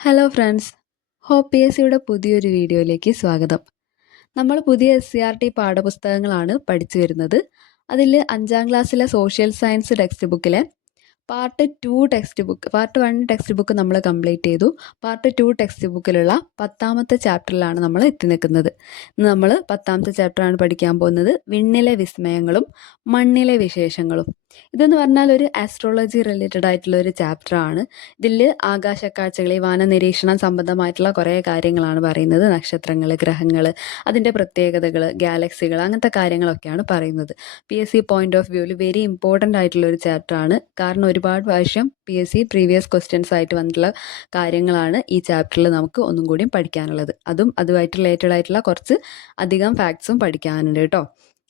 Hello friends, hope P S സിയുടെ പുതിയൊരു വീഡിയോയിലേക്ക് സ്വാഗതം. നമ്മൾ പുതിയ SCRT പാഠപുസ്തകങ്ങളാണ് പഠിച്ചു വരുന്നത്. അതിൽ 5ാം ക്ലാസ്സിലെ social science text book part 1 text book നമ്മൾ കംപ്ലീറ്റ് ചെയ്തു. പാർട്ട് 2 ടെക്സ്റ്റ് ബുക്കിലുള്ള 10ാമത്തെ ചാപ്റ്ററിലാണ് നമ്മൾ എത്തി നിൽക്കുന്നത്. ഇന്ന് നമ്മൾ 10ാമത്തെ ചാപ്റ്ററാണ് പഠിക്കാൻ പോകുന്നത്. വിണ്ണിലെ വിസ്മയങ്ങളും മണ്ണിലെ വിശേഷങ്ങളും. ഇതെന്ന് പറഞ്ഞാൽ ഒരു ആസ്ട്രോളജി റിലേറ്റഡ് ആയിട്ടുള്ള ഒരു ചാപ്റ്ററാണ്. ഇതിൽ ആകാശക്കാഴ്ചകൾ, വാന നിരീക്ഷണം സംബന്ധമായിട്ടുള്ള കുറേ കാര്യങ്ങളാണ് പറയുന്നത്. നക്ഷത്രങ്ങൾ, ഗ്രഹങ്ങൾ, അതിൻ്റെ പ്രത്യേകതകൾ, ഗാലക്സികൾ, അങ്ങനത്തെ കാര്യങ്ങളൊക്കെയാണ് പറയുന്നത്. PSC പോയിന്റ് ഓഫ് വ്യൂവിൽ വെരി ഇമ്പോർട്ടൻ്റ് ആയിട്ടുള്ള ഒരു ചാപ്റ്ററാണ്. കാരണം ഒരുപാട് പ്രാവശ്യം PSC പ്രീവിയസ് ക്വസ്റ്റ്യൻസ് ആയിട്ട് വന്നിട്ടുള്ള കാര്യങ്ങളാണ് ഈ ചാപ്റ്ററിൽ നമുക്ക് ഒന്നും കൂടി പഠിക്കാനുള്ളത്. അതുമായിട്ട് റിലേറ്റഡ് ആയിട്ടുള്ള കുറച്ച് അധികം ഫാക്ട്സും പഠിക്കാനുണ്ട് കേട്ടോ.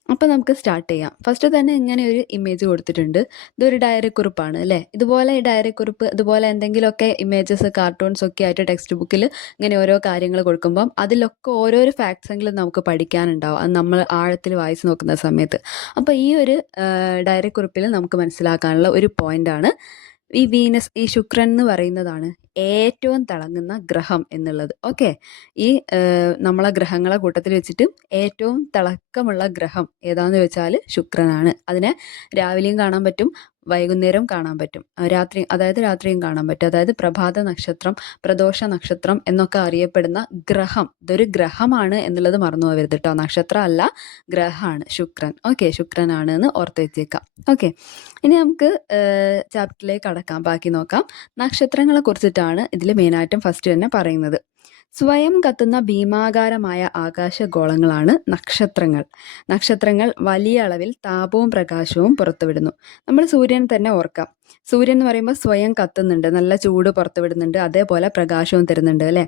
അപ്പോൾ നമുക്ക് സ്റ്റാർട്ട് ചെയ്യാം. ഫസ്റ്റ് തന്നെ ഇങ്ങനെ ഒരു ഇമേജ് കൊടുത്തിട്ടുണ്ട്. ഇതൊരു ഡയറി കുറിപ്പാണ് അല്ലേ. ഇതുപോലെ ഡയറി കുറിപ്പ്, ഇതുപോലെ എന്തെങ്കിലുമൊക്കെ ഇമേജസ്, കാർട്ടൂൺസ് ഒക്കെ ആയിട്ട് ടെക്സ്റ്റ് ബുക്കിൽ ഇങ്ങനെ ഓരോ കാര്യങ്ങൾ കൊടുക്കുമ്പം അതിലൊക്കെ ഓരോരോ ഫാക്ട്സ് എങ്കിലും നമുക്ക് പഠിക്കാനുണ്ടാവും, അത് നമ്മൾ ആഴത്തിൽ വായിച്ച് നോക്കുന്ന സമയത്ത്. അപ്പോൾ ഈ ഒരു ഡയറി കുറിപ്പിൽ നമുക്ക് മനസ്സിലാക്കാനുള്ള ഒരു പോയിന്റാണ് ഈ ശുക്രൻ എന്ന് പറയുന്നതാണ് ഏറ്റവും തിളങ്ങുന്ന ഗ്രഹം എന്നുള്ളത്. ഓക്കെ, ഈ നമ്മളെ ഗ്രഹങ്ങളെ കൂട്ടത്തിൽ വെച്ചിട്ട് ഏറ്റവും തിളക്കമുള്ള ഗ്രഹം ഏതാന്ന് ചോദിച്ചാൽ ശുക്രനാണ്. അതിനെ രാവിലെയും കാണാൻ പറ്റും, വൈകുന്നേരം കാണാൻ പറ്റും, രാത്രിയും കാണാൻ പറ്റും. അതായത് പ്രഭാത നക്ഷത്രം, പ്രദോഷ നക്ഷത്രം എന്നൊക്കെ അറിയപ്പെടുന്ന ഗ്രഹം, ഇതൊരു ഗ്രഹമാണ് എന്നുള്ളത് മറന്നു പോകരുത് കേട്ടോ. നക്ഷത്രം അല്ല, ഗ്രഹമാണ് ശുക്രൻ. ഓക്കെ, ശുക്രനാണ് എന്ന് ഓർത്ത് വെച്ചേക്കാം. ഓക്കെ, ഇനി നമുക്ക് ചാപ്റ്ററിലേക്ക് കടക്കാം, ബാക്കി നോക്കാം. നക്ഷത്രങ്ങളെ കുറിച്ചിട്ടാണ് ഇതിൽ മെയിനായിട്ടും ഫസ്റ്റ് തന്നെ പറയുന്നത്. സ്വയം കത്തുന്ന ഭീമാകാരമായ ആകാശഗോളങ്ങളാണ് നക്ഷത്രങ്ങൾ. നക്ഷത്രങ്ങൾ വലിയ അളവിൽ താപവും പ്രകാശവും പുറത്തുവിടുന്നു. നമ്മൾ സൂര്യൻ തന്നെ ഓർക്കാം. സൂര്യൻ എന്ന് പറയുമ്പോൾ സ്വയം കത്തുന്നുണ്ട്, നല്ല ചൂട് പുറത്തുവിടുന്നുണ്ട്, അതേപോലെ പ്രകാശവും തരുന്നുണ്ട് അല്ലേ.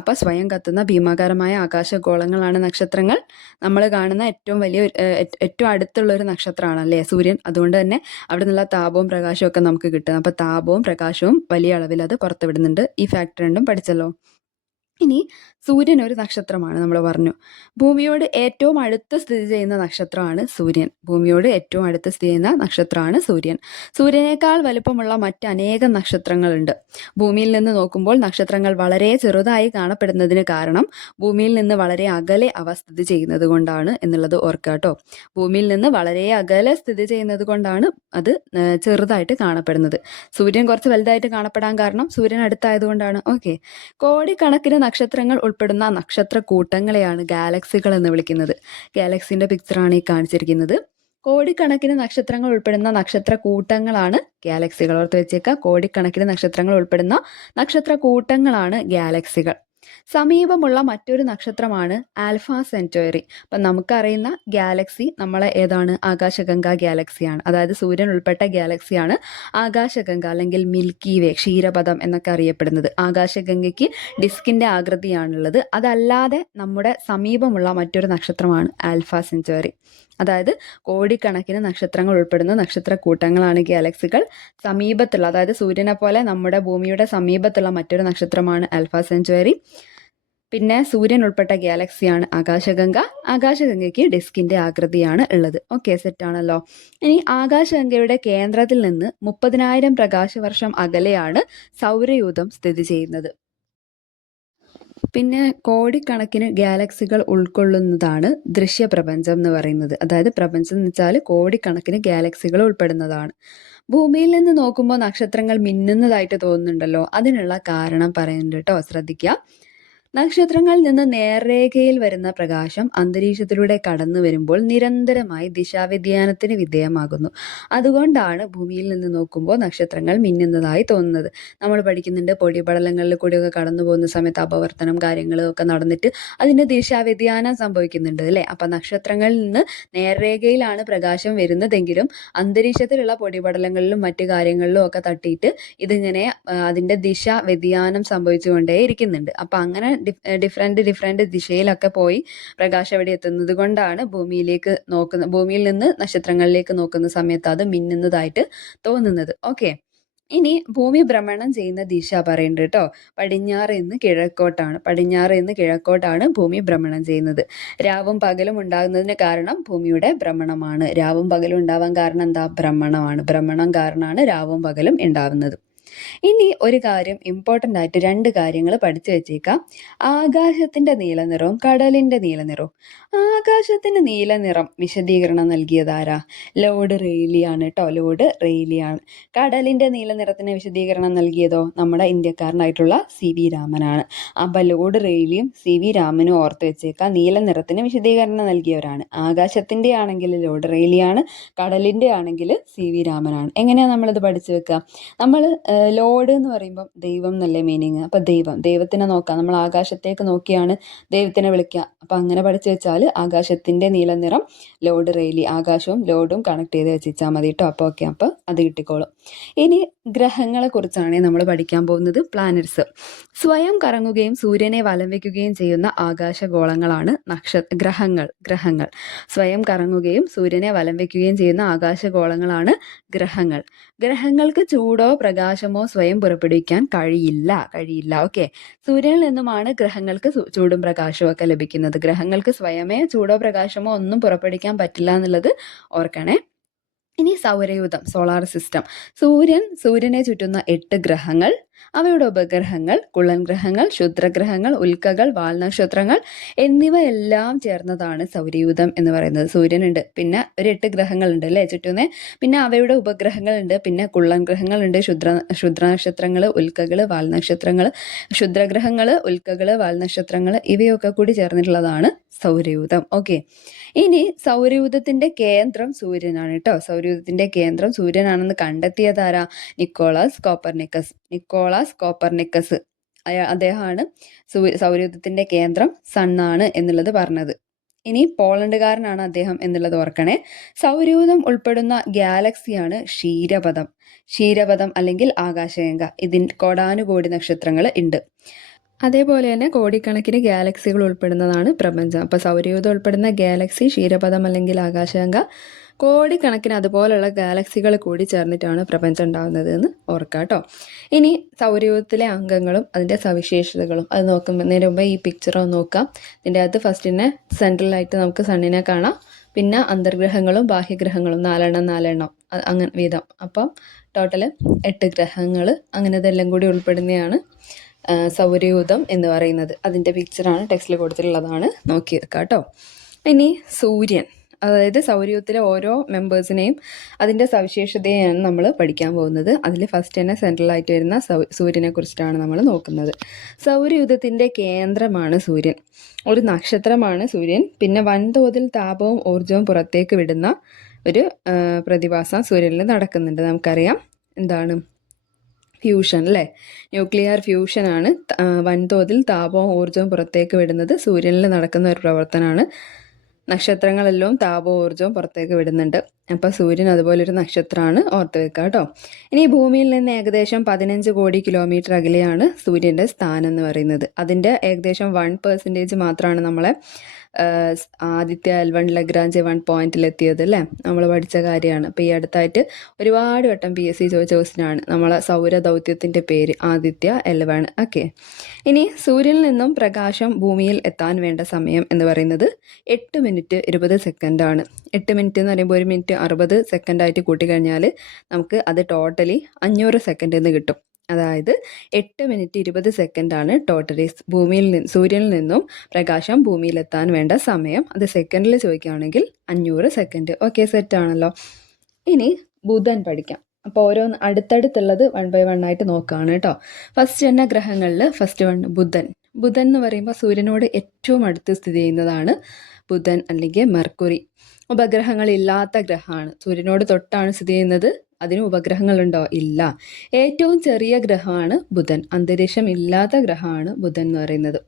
അപ്പം സ്വയം കത്തുന്ന ഭീമാകാരമായ ആകാശഗോളങ്ങളാണ് നക്ഷത്രങ്ങൾ. നമ്മൾ കാണുന്ന ഏറ്റവും അടുത്തുള്ള ഒരു നക്ഷത്രമാണ് അല്ലേ സൂര്യൻ. അതുകൊണ്ട് തന്നെ അവിടെ നിന്നുള്ള താപവും പ്രകാശവും ഒക്കെ നമുക്ക് കിട്ടും. അപ്പം താപവും പ്രകാശവും വലിയ അളവിൽ അത് പുറത്തുവിടുന്നുണ്ട്. ഈ ഫാക്ടർ രണ്ടും പഠിച്ചല്ലോ. ഇനി സൂര്യൻ ഒരു നക്ഷത്രമാണ് നമ്മൾ പറഞ്ഞു. ഭൂമിയോട് ഏറ്റവും അടുത്ത് സ്ഥിതി ചെയ്യുന്ന നക്ഷത്രമാണ് സൂര്യൻ. സൂര്യനേക്കാൾ വലുപ്പമുള്ള മറ്റനേകം നക്ഷത്രങ്ങളുണ്ട്. ഭൂമിയിൽ നിന്ന് നോക്കുമ്പോൾ നക്ഷത്രങ്ങൾ വളരെ ചെറുതായി കാണപ്പെടുന്നതിന് കാരണം ഭൂമിയിൽ നിന്ന് വളരെ അകലെ അവ സ്ഥിതി ചെയ്യുന്നത് കൊണ്ടാണ് എന്നുള്ളത് ഓർക്കുക കേട്ടോ. ഭൂമിയിൽ നിന്ന് വളരെ അകലെ സ്ഥിതി ചെയ്യുന്നത് കൊണ്ടാണ് അത് ചെറുതായിട്ട് കാണപ്പെടുന്നത്. സൂര്യൻ കുറച്ച് വലുതായിട്ട് കാണപ്പെടാൻ കാരണം സൂര്യൻ അടുത്തായതുകൊണ്ടാണ്. ഓക്കെ, കോടിക്കണക്കിന് നക്ഷത്രങ്ങൾ ഉൾപ്പെടുന്ന നക്ഷത്ര കൂട്ടങ്ങളെയാണ് ഗാലക്സികൾ എന്ന് വിളിക്കുന്നത്. ഗാലക്സിന്റെ പിക്ചറാണ് ഈ കാണിച്ചിരിക്കുന്നത്. കോടിക്കണക്കിന് നക്ഷത്രങ്ങൾ ഉൾപ്പെടുന്ന നക്ഷത്ര കൂട്ടങ്ങളാണ് ഗാലക്സികൾ. ഓർത്ത് വെച്ചേക്കുക, കോടിക്കണക്കിന് നക്ഷത്രങ്ങൾ ഉൾപ്പെടുന്ന നക്ഷത്ര കൂട്ടങ്ങളാണ് ഗാലക്സികൾ. സമീപമുള്ള മറ്റൊരു നക്ഷത്രമാണ് ആൽഫ സെന്റോറി. അപ്പം നമുക്കറിയുന്ന ഗാലക്സി നമ്മളെ ഏതാണ്? ആകാശഗംഗ ഗാലക്സിയാണ്. അതായത് സൂര്യൻ ഉൾപ്പെട്ട ഗാലക്സിയാണ് ആകാശഗംഗ, അല്ലെങ്കിൽ മിൽക്കി വേ, ക്ഷീരപഥം എന്നൊക്കെ അറിയപ്പെടുന്നത്. ആകാശഗംഗയ്ക്ക് ഡിസ്കിന്റെ ആകൃതിയാണുള്ളത്. അതല്ലാതെ നമ്മുടെ സമീപമുള്ള മറ്റൊരു നക്ഷത്രമാണ് ആൽഫ സെന്റോറി. അതായത് കോടിക്കണക്കിന് നക്ഷത്രങ്ങൾ ഉൾപ്പെടുന്ന നക്ഷത്ര കൂട്ടങ്ങളാണ് ഗാലക്സികൾ. സമീപത്തുള്ള, അതായത് സൂര്യനെ പോലെ നമ്മുടെ ഭൂമിയുടെ സമീപത്തുള്ള മറ്റൊരു നക്ഷത്രമാണ് ആൽഫ സെന്റോറി. പിന്നെ സൂര്യൻ ഉൾപ്പെട്ട ഗാലക്സിയാണ് ആകാശഗംഗ. ആകാശഗംഗയ്ക്ക് ഡിസ്കിന്റെ ആകൃതിയാണ് ഉള്ളത്. ഓക്കെ, സെറ്റാണല്ലോ. ഇനി ആകാശഗംഗയുടെ കേന്ദ്രത്തിൽ നിന്ന് 30,000 പ്രകാശവർഷം അകലെയാണ് സൗരയൂഥം സ്ഥിതി ചെയ്യുന്നത്. പിന്നെ കോടിക്കണക്കിന് ഗാലക്സികൾ ഉൾക്കൊള്ളുന്നതാണ് ദൃശ്യപ്രപഞ്ചം എന്ന് പറയുന്നത്. അതായത് പ്രപഞ്ചം എന്ന് വെച്ചാൽ കോടിക്കണക്കിന് ഗാലക്സികൾ ഉൾപ്പെടുന്നതാണ്. ഭൂമിയിൽ നിന്ന് നോക്കുമ്പോൾ നക്ഷത്രങ്ങൾ മിന്നുന്നതായിട്ട് തോന്നുന്നുണ്ടല്ലോ, അതിനുള്ള കാരണം പറയുന്നുണ്ട് കേട്ടോ, ശ്രദ്ധിക്കുക. നക്ഷത്രങ്ങളിൽ നിന്ന് നേർരേഖയിൽ വരുന്ന പ്രകാശം അന്തരീക്ഷത്തിലൂടെ കടന്നു വരുമ്പോൾ നിരന്തരമായി ദിശാവ്യതിയാനത്തിന് വിധേയമാകുന്നു. അതുകൊണ്ടാണ് ഭൂമിയിൽ നിന്ന് നോക്കുമ്പോൾ നക്ഷത്രങ്ങൾ മിന്നുന്നതായി തോന്നുന്നത്. നമ്മൾ പഠിക്കുന്നുണ്ട്, പൊടിപടലങ്ങളിൽ കൂടിയൊക്കെ കടന്നു പോകുന്ന സമയത്ത് അപവർത്തനം കാര്യങ്ങളും ഒക്കെ നടന്നിട്ട് അതിന് ദിശാവ്യതിയാനം സംഭവിക്കുന്നുണ്ട് അല്ലേ. അപ്പം നക്ഷത്രങ്ങളിൽ നിന്ന് നേർരേഖയിലാണ് പ്രകാശം വരുന്നതെങ്കിലും അന്തരീക്ഷത്തിലുള്ള പൊടിപടലങ്ങളിലും മറ്റു കാര്യങ്ങളിലും ഒക്കെ തട്ടിയിട്ട് ഇതിങ്ങനെ അതിൻ്റെ ദിശ വ്യതിയാനം സംഭവിച്ചുകൊണ്ടേ ഇരിക്കുന്നുണ്ട്. അപ്പം അങ്ങനെ ഡിഫറെന്റ് ദിശയിലൊക്കെ പോയി പ്രകാശം എവിടെ എത്തുന്നത് കൊണ്ടാണ് ഭൂമിയിൽ നിന്ന് നക്ഷത്രങ്ങളിലേക്ക് നോക്കുന്ന സമയത്ത് അത് മിന്നുന്നതായിട്ട് തോന്നുന്നത്. ഓക്കെ, ഇനി ഭൂമി ഭ്രമണം ചെയ്യുന്ന ദിശ പറയുന്നുണ്ട് കേട്ടോ. പടിഞ്ഞാറ് നിന്ന് കിഴക്കോട്ടാണ് ഭൂമി ഭ്രമണം ചെയ്യുന്നത്. രാവും പകലും ഉണ്ടാകുന്നതിന് കാരണം ഭൂമിയുടെ ഭ്രമണമാണ്. രാവും പകലും ഉണ്ടാവാൻ കാരണം എന്താ? ഭ്രമണമാണ്. ഭ്രമണം കാരണമാണ് രാവും പകലും ഉണ്ടാവുന്നത്. ഇനി ഒരു കാര്യം ഇമ്പോർട്ടൻ്റ് ആയിട്ട് 2 കാര്യങ്ങൾ പഠിച്ചു വെച്ചേക്കാം. ആകാശത്തിൻ്റെ നീലനിറവും കടലിൻ്റെ നീലനിറവും. ആകാശത്തിന് നീലനിറം വിശദീകരണം നൽകിയതാരാ? ലോർഡ് റെയ്ലിയാണ് കേട്ടോ. ലോർഡ് റെയ്ലിയാണ്. കടലിൻ്റെ നീലനിറത്തിന് വിശദീകരണം നൽകിയതോ നമ്മുടെ ഇന്ത്യക്കാരനായിട്ടുള്ള CV രാമനാണ്. അപ്പം ലോർഡ് റെയ്ലിയും CV രാമനും ഓർത്ത് വെച്ചേക്കാം. നീലനിറത്തിന് വിശദീകരണം നൽകിയവരാണ്. ആകാശത്തിൻ്റെ ആണെങ്കിൽ ലോർഡ് റെയ്ലിയാണ്, കടലിൻ്റെ ആണെങ്കിൽ CV രാമനാണ്. എങ്ങനെയാണ് നമ്മളിത് പഠിച്ചു വെക്കുക? നമ്മൾ ലോഡ് എന്ന് പറയുമ്പം ദൈവം എന്നല്ലേ മീനിങ്. അപ്പം ദൈവത്തിനെ നോക്കാം. നമ്മൾ ആകാശത്തേക്ക് നോക്കിയാണ് ദൈവത്തിനെ വിളിക്കുക. അപ്പം അങ്ങനെ പഠിച്ചു വെച്ചാൽ ആകാശത്തിൻ്റെ നീലനിറം ലോർഡ് റെയ്ലി. ആകാശവും ലോർഡും കണക്ട് ചെയ്ത് വെച്ചാൽ മതി കേട്ടോ. അപ്പോൾ ഓക്കെ, അപ്പോൾ അത് കിട്ടിക്കോളും. ഇനി ഗ്രഹങ്ങളെ കുറിച്ചാണ് നമ്മൾ പഠിക്കാൻ പോകുന്നത്. പ്ലാനറ്റ്സ്. സ്വയം കറങ്ങുകയും സൂര്യനെ വലം വയ്ക്കുകയും ചെയ്യുന്ന ആകാശഗോളങ്ങളാണ് ഗ്രഹങ്ങൾ. സ്വയം കറങ്ങുകയും സൂര്യനെ വലം വയ്ക്കുകയും ചെയ്യുന്ന ആകാശഗോളങ്ങളാണ് ഗ്രഹങ്ങൾ. ഗ്രഹങ്ങൾക്ക് ചൂടോ പ്രകാശമോ സ്വയം പുറപ്പെടുവിക്കാൻ കഴിയില്ല. ഓക്കെ. സൂര്യനിൽ നിന്നുമാണ് ഗ്രഹങ്ങൾക്ക് ചൂടും പ്രകാശവും ഒക്കെ ലഭിക്കുന്നത്. ഗ്രഹങ്ങൾക്ക് സ്വയമേ ചൂടോ പ്രകാശമോ ഒന്നും പുറപ്പെടുവിക്കാൻ പറ്റില്ല എന്നുള്ളത് ഓർക്കണേ. ഇനി സൗരയൂഥം, സോളാർ സിസ്റ്റം. സൂര്യനെ ചുറ്റുന്ന 8 ഗ്രഹങ്ങൾ, അവയുടെ ഉപഗ്രഹങ്ങൾ, കുള്ളൻ ഗ്രഹങ്ങൾ, ക്ഷുദ്രഗ്രഹങ്ങൾ, ഉൽക്കകൾ, വാൽനക്ഷത്രങ്ങൾ എന്നിവയെല്ലാം ചേർന്നതാണ് സൗരയൂഥം എന്ന് പറയുന്നത്. സൂര്യനുണ്ട്, പിന്നെ ഒരു 8 ഗ്രഹങ്ങളുണ്ട് അല്ലേ ചുറ്റുന്നേ, പിന്നെ അവയുടെ ഉപഗ്രഹങ്ങളുണ്ട്, പിന്നെ കുള്ളൻ ഗ്രഹങ്ങളുണ്ട്, ക്ഷുദ്രനക്ഷത്രങ്ങൾ, ഉൽക്കകൾ, വാൽനക്ഷത്രങ്ങൾ, ക്ഷുദ്രഗ്രഹങ്ങൾ, ഉൽക്കകൾ, വാൽനക്ഷത്രങ്ങൾ ഇവയൊക്കെ കൂടി ചേർന്നിട്ടുള്ളതാണ് സൗരയൂഥം. ഓക്കെ. ഇനി സൗരയൂഥത്തിന്റെ കേന്ദ്രം സൂര്യനാണ് കേട്ടോ. സൗരയൂഥത്തിന്റെ കേന്ദ്രം സൂര്യനാണെന്ന് കണ്ടെത്തിയതാരാ? Nicholas Copernicus. അദ്ദേഹമാണ് സൗരയൂഥത്തിന്റെ കേന്ദ്രം സണ്ണാണ് എന്നുള്ളത് പറഞ്ഞത്. ഇനി പോളണ്ടുകാരനാണ് അദ്ദേഹം എന്നുള്ളത് ഓർക്കണേ. സൗരയൂഥം ഉൾപ്പെടുന്ന ഗാലക്സിയാണ് ക്ഷീരപഥം അല്ലെങ്കിൽ ആകാശഗംഗ. ഇതിന് കോടാനുകോടി നക്ഷത്രങ്ങൾ ഉണ്ട്. അതേപോലെ തന്നെ കോടിക്കണക്കിന് ഗാലക്സികൾ ഉൾപ്പെടുന്നതാണ് പ്രപഞ്ചം. അപ്പോൾ സൗരയൂഥം ഉൾപ്പെടുന്ന ഗാലക്സി, ക്ഷീരപഥം അല്ലെങ്കിൽ ആകാശഗംഗ, കോടിക്കണക്കിന് അതുപോലുള്ള ഗാലക്സികൾ കൂടി ചേർന്നിട്ടാണ് പ്രപഞ്ചം ഉണ്ടാകുന്നത് എന്ന് ഓർക്കുക കേട്ടോ. ഇനി സൗരയൂഥത്തിലെ അംഗങ്ങളും അതിൻ്റെ സവിശേഷതകളും അത് നോക്കുന്നതിന് മുമ്പ് ഈ പിക്ചർ ഒന്ന് നോക്കാം. ഇതിൻ്റെ അകത്ത് ഫസ്റ്റിനെ സെൻട്രലായിട്ട് നമുക്ക് സണ്ണിനെ കാണാം. പിന്നെ അന്തർഗ്രഹങ്ങളും ബാഹ്യഗ്രഹങ്ങളും 4 എണ്ണം അങ്ങനെ വീതം. അപ്പം ടോട്ടൽ 8 ഗ്രഹങ്ങൾ അങ്ങനെ ഇതെല്ലാം കൂടി ഉൾപ്പെടുന്നതാണ് സൗരയൂഥം എന്ന് പറയുന്നത്. അതിൻ്റെ പിക്ചറാണ് ടെക്സ്റ്റിൽ കൊടുത്തിട്ടുള്ളതാണ്, നോക്കിയെടുക്കാം കേട്ടോ. ഇനി സൂര്യൻ, അതായത് സൗരയൂഥത്തിലെ ഓരോ മെമ്പേഴ്സിനെയും അതിൻ്റെ സവിശേഷതയാണ് നമ്മൾ പഠിക്കാൻ പോകുന്നത്. അതിൽ ഫസ്റ്റ് തന്നെ സെൻട്രലായിട്ട് വരുന്ന സൂര്യനെ കുറിച്ചിട്ടാണ് നമ്മൾ നോക്കുന്നത്. സൗരയൂഥത്തിൻ്റെ കേന്ദ്രമാണ് സൂര്യൻ. ഒരു നക്ഷത്രമാണ് സൂര്യൻ. പിന്നെ വൻതോതിൽ താപവും ഊർജവും പുറത്തേക്ക് വിടുന്ന ഒരു പ്രതിഭാസം സൂര്യനിൽ നടക്കുന്നുണ്ട്. നമുക്കറിയാം എന്താണ്? ഫ്യൂഷൻ അല്ലേ? ന്യൂക്ലിയർ ഫ്യൂഷനാണ്. വൻതോതിൽ താപവും ഊർജവും പുറത്തേക്ക് വിടുന്നത് സൂര്യനിൽ നടക്കുന്ന ഒരു പ്രവർത്തനമാണ്. നക്ഷത്രങ്ങളെല്ലാം താപവും ഊർജവും പുറത്തേക്ക് വിടുന്നുണ്ട്. അപ്പോൾ സൂര്യൻ അതുപോലൊരു നക്ഷത്രമാണ്, ഓർത്ത് വെക്കുക കേട്ടോ. ഇനി ഭൂമിയിൽ നിന്ന് ഏകദേശം 15 കോടി കിലോമീറ്റർ അകലെയാണ് സൂര്യൻ്റെ സ്ഥാനം എന്ന് പറയുന്നത്. അതിൻ്റെ ഏകദേശം 1% മാത്രമാണ് നമ്മളെ ആദിത്യ L1 ലഗ്രാഞ്ച് 1 പോയിന്റിലെത്തിയത് അല്ലേ? നമ്മൾ പഠിച്ച കാര്യമാണ്. അപ്പോൾ ഈ അടുത്തായിട്ട് ഒരുപാട് വട്ടം PSC ചോദിച്ച ക്വസ്റ്റ്യനാണ് നമ്മളെ സൗരദൗത്യത്തിൻ്റെ പേര്, ആദിത്യ L1. ഓക്കെ. ഇനി സൂര്യനിൽ നിന്നും പ്രകാശം ഭൂമിയിൽ എത്താൻ വേണ്ട സമയം എന്ന് പറയുന്നത് 8 മിനിറ്റ് 20 സെക്കൻഡാണ്. 8 മിനിറ്റ് എന്ന് പറയുമ്പോൾ 1 മിനിറ്റ് 60 സെക്കൻഡായിട്ട് കൂട്ടിക്കഴിഞ്ഞാൽ നമുക്ക് അത് ടോട്ടലി 500 സെക്കൻഡ് എന്ന് കിട്ടും. അതായത് 8 മിനിറ്റ് 20 സെക്കൻഡാണ് ടോട്ടലി സൂര്യനിൽ നിന്നും പ്രകാശം ഭൂമിയിലെത്താൻ വേണ്ട സമയം. അത് സെക്കൻഡിൽ ചോദിക്കുകയാണെങ്കിൽ 500 സെക്കൻഡ്. ഓക്കെ, സെറ്റാണല്ലോ. ഇനി ബുധൻ പഠിക്കാം. അപ്പോൾ ഓരോന്ന് അടുത്തടുത്തുള്ളത് 1 by 1 ആയിട്ട് നോക്കുകയാണ് കേട്ടോ. ഫസ്റ്റ് തന്നെ ഗ്രഹങ്ങളിൽ ഫസ്റ്റ് ബുധൻ എന്ന് പറയുമ്പോൾ സൂര്യനോട് ഏറ്റവും അടുത്ത് സ്ഥിതി ചെയ്യുന്നതാണ് ബുധൻ അല്ലെങ്കിൽ മെർക്കുറി. ഉപഗ്രഹങ്ങളില്ലാത്ത ഗ്രഹമാണ്. സൂര്യനോട് തൊട്ടാണ് സ്ഥിതി ചെയ്യുന്നത്. അതിന് ഉപഗ്രഹങ്ങളുണ്ടോ? ഇല്ല. ഏറ്റവും ചെറിയ ഗ്രഹമാണ് ബുധൻ. അന്തരീക്ഷം ഇല്ലാത്ത ഗ്രഹമാണ് ബുധൻ എന്ന് പറയുന്നത്.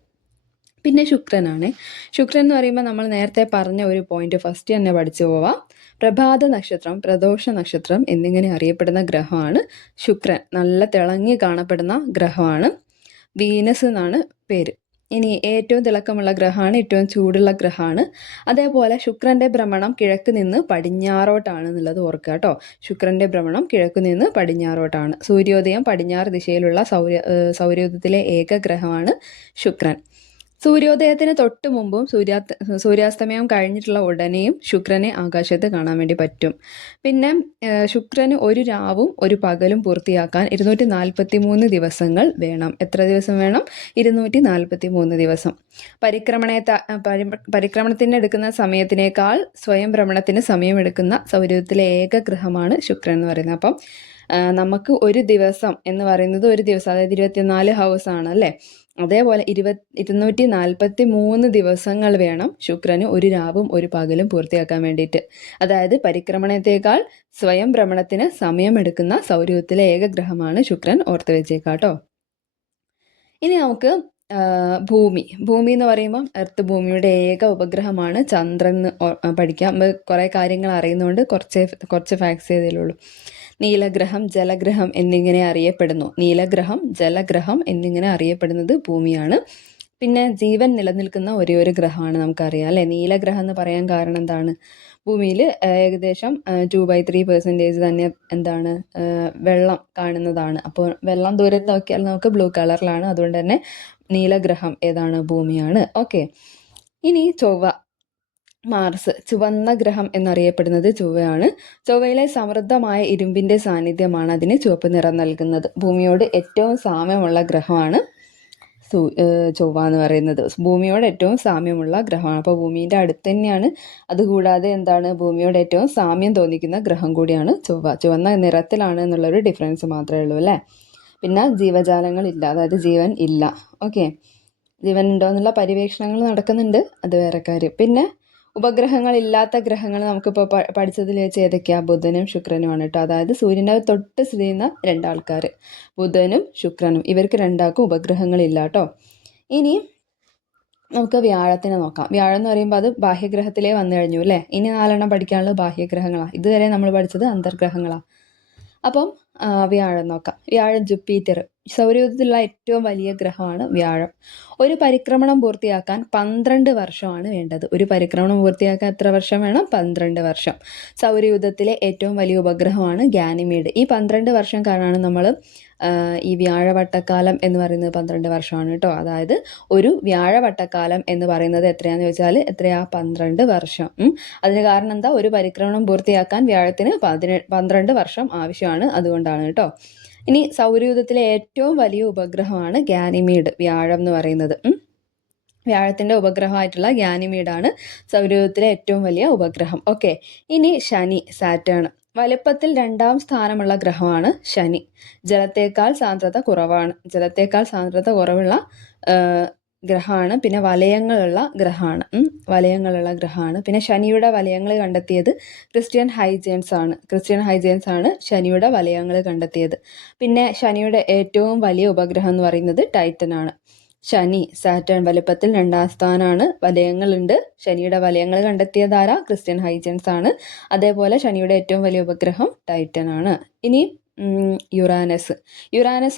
പിന്നെ ശുക്രനാണ്. ശുക്രൻ എന്ന് പറയുമ്പോൾ നമ്മൾ നേരത്തെ പറഞ്ഞ ഒരു പോയിന്റ് ഫസ്റ്റ് തന്നെ പഠിച്ചു പോവാം. പ്രഭാത നക്ഷത്രം, പ്രദോഷ നക്ഷത്രം എന്നിങ്ങനെ അറിയപ്പെടുന്ന ഗ്രഹമാണ് ശുക്രൻ. നല്ല തിളങ്ങി കാണപ്പെടുന്ന ഗ്രഹമാണ്. വീനസ് എന്നാണ് പേര്. ഇനി ഏറ്റവും തിളക്കമുള്ള ഗ്രഹമാണ്, ഏറ്റവും ചൂടുള്ള ഗ്രഹമാണ്. അതേപോലെ ശുക്രൻ്റെ ഭ്രമണം കിഴക്ക് നിന്ന് പടിഞ്ഞാറോട്ടാണ് എന്നുള്ളത് ഓർക്കുക കേട്ടോ. ശുക്രൻ്റെ ഭ്രമണം കിഴക്ക് നിന്ന് പടിഞ്ഞാറോട്ടാണ്. സൂര്യോദയം പടിഞ്ഞാറ് ദിശയിലുള്ള സൗരയൂഥത്തിലെ ഏക ഗ്രഹമാണ് ശുക്രൻ. സൂര്യോദയത്തിന് തൊട്ട് മുമ്പും സൂര്യാസ്തമയം കഴിഞ്ഞിട്ടുള്ള ഉടനെയും ശുക്രനെ ആകാശത്ത് കാണാൻ വേണ്ടി പറ്റും. പിന്നെ ശുക്രന് ഒരു രാവും ഒരു പകലും പൂർത്തിയാക്കാൻ 243 ദിവസങ്ങൾ വേണം. എത്ര ദിവസം വേണം? 243 ദിവസം. പരിക്രമണത്തിന് എടുക്കുന്ന സമയത്തിനേക്കാൾ സ്വയം ഭ്രമണത്തിന് സമയമെടുക്കുന്ന സൗരയൂഥത്തിലെ ഏക ഗ്രഹമാണ് ശുക്രൻ എന്ന് പറയുന്നത്. അപ്പം നമുക്ക് ഒരു ദിവസം എന്ന് പറയുന്നത് ഒരു ദിവസം, അതായത് 24 ഹവേഴ്സ് ആണ് അല്ലേ? അതേപോലെ 243 ദിവസങ്ങൾ വേണം ശുക്രന് ഒരു രാവും ഒരു പകലും പൂർത്തിയാക്കാൻ വേണ്ടിയിട്ട്. അതായത് പരിക്രമണത്തേക്കാൾ സ്വയം ഭ്രമണത്തിന് സമയമെടുക്കുന്ന സൗരയൂഥത്തിലെ ഏക ഗ്രഹമാണ് ശുക്രൻ. ഓർത്ത് വെച്ചേക്കാട്ടോ. ഇനി നമുക്ക് ഭൂമി എന്ന് പറയുമ്പം എർത്ത് ഭൂമിയുടെ ഏക ഉപഗ്രഹമാണ്. ചന്ദ്രൻ പഠിക്കാം. കുറേ കാര്യങ്ങൾ അറിയുന്നതുകൊണ്ട് കുറച്ച് ഫാക്ട്സ് ചെയ്തേലുള്ളൂ. നീലഗ്രഹം, ജലഗ്രഹം എന്നിങ്ങനെ അറിയപ്പെടുന്നു. നീലഗ്രഹം, ജലഗ്രഹം എന്നിങ്ങനെ അറിയപ്പെടുന്നത് ഭൂമിയാണ്. പിന്നെ ജീവൻ നിലനിൽക്കുന്ന ഒരേ ഒരു ഗ്രഹമാണ് നമുക്കറിയാം അല്ലേ? നീലഗ്രഹം എന്ന് പറയാൻ കാരണം എന്താണ്? ഭൂമിയിൽ ഏകദേശം 2/3% തന്നെ എന്താണ് വെള്ളം കാണുന്നതാണ്. അപ്പോൾ വെള്ളം ദൂരം നോക്കിയാൽ നമുക്ക് ബ്ലൂ കളറിലാണ്. അതുകൊണ്ട് തന്നെ നീലഗ്രഹം ഏതാണ്? ഭൂമിയാണ്. ഓക്കെ. ഇനി ചൊവ്വ, മാർസ്. ചുവന്ന ഗ്രഹം എന്നറിയപ്പെടുന്നത് ചൊവ്വയാണ്. ചൊവ്വയിലെ സമൃദ്ധമായ ഇരുമ്പിന്റെ സാന്നിധ്യമാണ് അതിന് ചുവപ്പ് നിറം നൽകുന്നത്. ഭൂമിയോട് ഏറ്റവും സാമ്യമുള്ള ഗ്രഹമാണ് ചൊവ്വ എന്ന് പറയുന്നത്. ഭൂമിയോട് ഏറ്റവും സാമ്യമുള്ള ഗ്രഹമാണ്. അപ്പോൾ ഭൂമിയുടെ അടുത്ത് തന്നെയാണ്. അതുകൂടാതെ എന്താണ്? ഭൂമിയോട് ഏറ്റവും സാമ്യം തോന്നിക്കുന്ന ഗ്രഹം കൂടിയാണ് ചൊവ്വ. ചുവന്ന നിറത്തിലാണ് എന്നുള്ളൊരു ഡിഫറൻസ് മാത്രമേ ഉള്ളൂ അല്ലേ? പിന്നെ ജീവജാലങ്ങളില്ല, അതായത് ജീവൻ ഇല്ല. ഓക്കെ. ജീവൻ ഉണ്ടോ എന്നുള്ള പര്യവേക്ഷണങ്ങൾ നടക്കുന്നുണ്ട്, അത് വേറെ കാര്യം. പിന്നെ ഉപഗ്രഹങ്ങളില്ലാത്ത ഗ്രഹങ്ങൾ നമുക്കിപ്പോൾ പഠിച്ചതിൽ വെച്ച് ഏതൊക്കെയാ? ബുധനും ശുക്രനുമാണ് കേട്ടോ. അതായത് സൂര്യൻ്റെ തൊട്ട് സ്ഥിതി ചെയ്യുന്ന രണ്ടാൾക്കാർ, ബുധനും ശുക്രനും. ഇവർക്ക് രണ്ടാൾക്കും ഉപഗ്രഹങ്ങളില്ല കേട്ടോ. ഇനി നമുക്ക് വ്യാഴത്തിനെ നോക്കാം. വ്യാഴം എന്ന് പറയുമ്പോൾ അത് ബാഹ്യഗ്രഹത്തിലേ വന്നു കഴിഞ്ഞു അല്ലേ? ഇനി 4 പഠിക്കാനുള്ളത് ബാഹ്യഗ്രഹങ്ങളാണ്. ഇതുവരെ നമ്മൾ പഠിച്ചത് അന്തർഗ്രഹങ്ങളാണ്. അപ്പം വ്യാഴം നോക്കാം. വ്യാഴം, ജുപ്പിറ്റർ. സൗരയൂഥത്തിലുള്ള ഏറ്റവും വലിയ ഗ്രഹമാണ് വ്യാഴം. ഒരു പരിക്രമണം പൂർത്തിയാക്കാൻ 12 വർഷമാണ് വേണ്ടത്. ഒരു പരിക്രമണം പൂർത്തിയാക്കാൻ എത്ര വർഷം വേണം? 12 വർഷം. സൗരയൂഥത്തിലെ ഏറ്റവും വലിയ ഉപഗ്രഹമാണ് ഗാനിമീഡ്. ഈ 12 വർഷം കാരണമാണ് നമ്മൾ ഈ വ്യാഴവട്ടക്കാലം എന്ന് പറയുന്നത് 12 വർഷമാണ് കേട്ടോ. അതായത് ഒരു വ്യാഴവട്ടക്കാലം എന്ന് പറയുന്നത് എത്രയാണെന്ന് ചോദിച്ചാൽ എത്രയാ? 12 വർഷം. അതിന് കാരണം എന്താ? ഒരു പരിക്രമണം പൂർത്തിയാക്കാൻ വ്യാഴത്തിന് 12 വർഷം ആവശ്യമാണ്. അതുകൊണ്ടാണ് കേട്ടോ. ഇനി സൗരയൂഥത്തിലെ ഏറ്റവും വലിയ ഉപഗ്രഹമാണ് ഗാനിമീഡ്, വ്യാഴം എന്ന് പറയുന്നത്. വ്യാഴത്തിൻ്റെ ഉപഗ്രഹമായിട്ടുള്ള ഗാനിമീഡാണ് സൗരയൂഥത്തിലെ ഏറ്റവും വലിയ ഉപഗ്രഹം. ഓക്കെ. ഇനി ശനി, സാറ്റേൺ. വലുപ്പത്തിൽ 2ാം സ്ഥാനമുള്ള ഗ്രഹമാണ് ശനി. ജലത്തേക്കാൾ സാന്ദ്രത കുറവുള്ള ഗ്രഹമാണ്. പിന്നെ വലയങ്ങളുള്ള ഗ്രഹമാണ്. പിന്നെ ശനിയുടെ വലയങ്ങൾ കണ്ടെത്തിയത് ക്രിസ്ത്യൻ ഹൈജൻസ് ആണ് ശനിയുടെ വലയങ്ങൾ കണ്ടെത്തിയത്. പിന്നെ ശനിയുടെ ഏറ്റവും വലിയ ഉപഗ്രഹം എന്ന് പറയുന്നത് ടൈറ്റൻ ആണ്. ശനി, സാറ്റേൺ വലുപ്പത്തിൽ 2ാം സ്ഥാനമാണ്. വലയങ്ങളുണ്ട്. ശനിയുടെ വലയങ്ങൾ കണ്ടെത്തിയതാരാ? ക്രിസ്ത്യൻ ഹൈജൻസ് ആണ്. അതേപോലെ ശനിയുടെ ഏറ്റവും വലിയ ഉപഗ്രഹം ടൈറ്റൻ ആണ്. ഇനി യുറാനസ്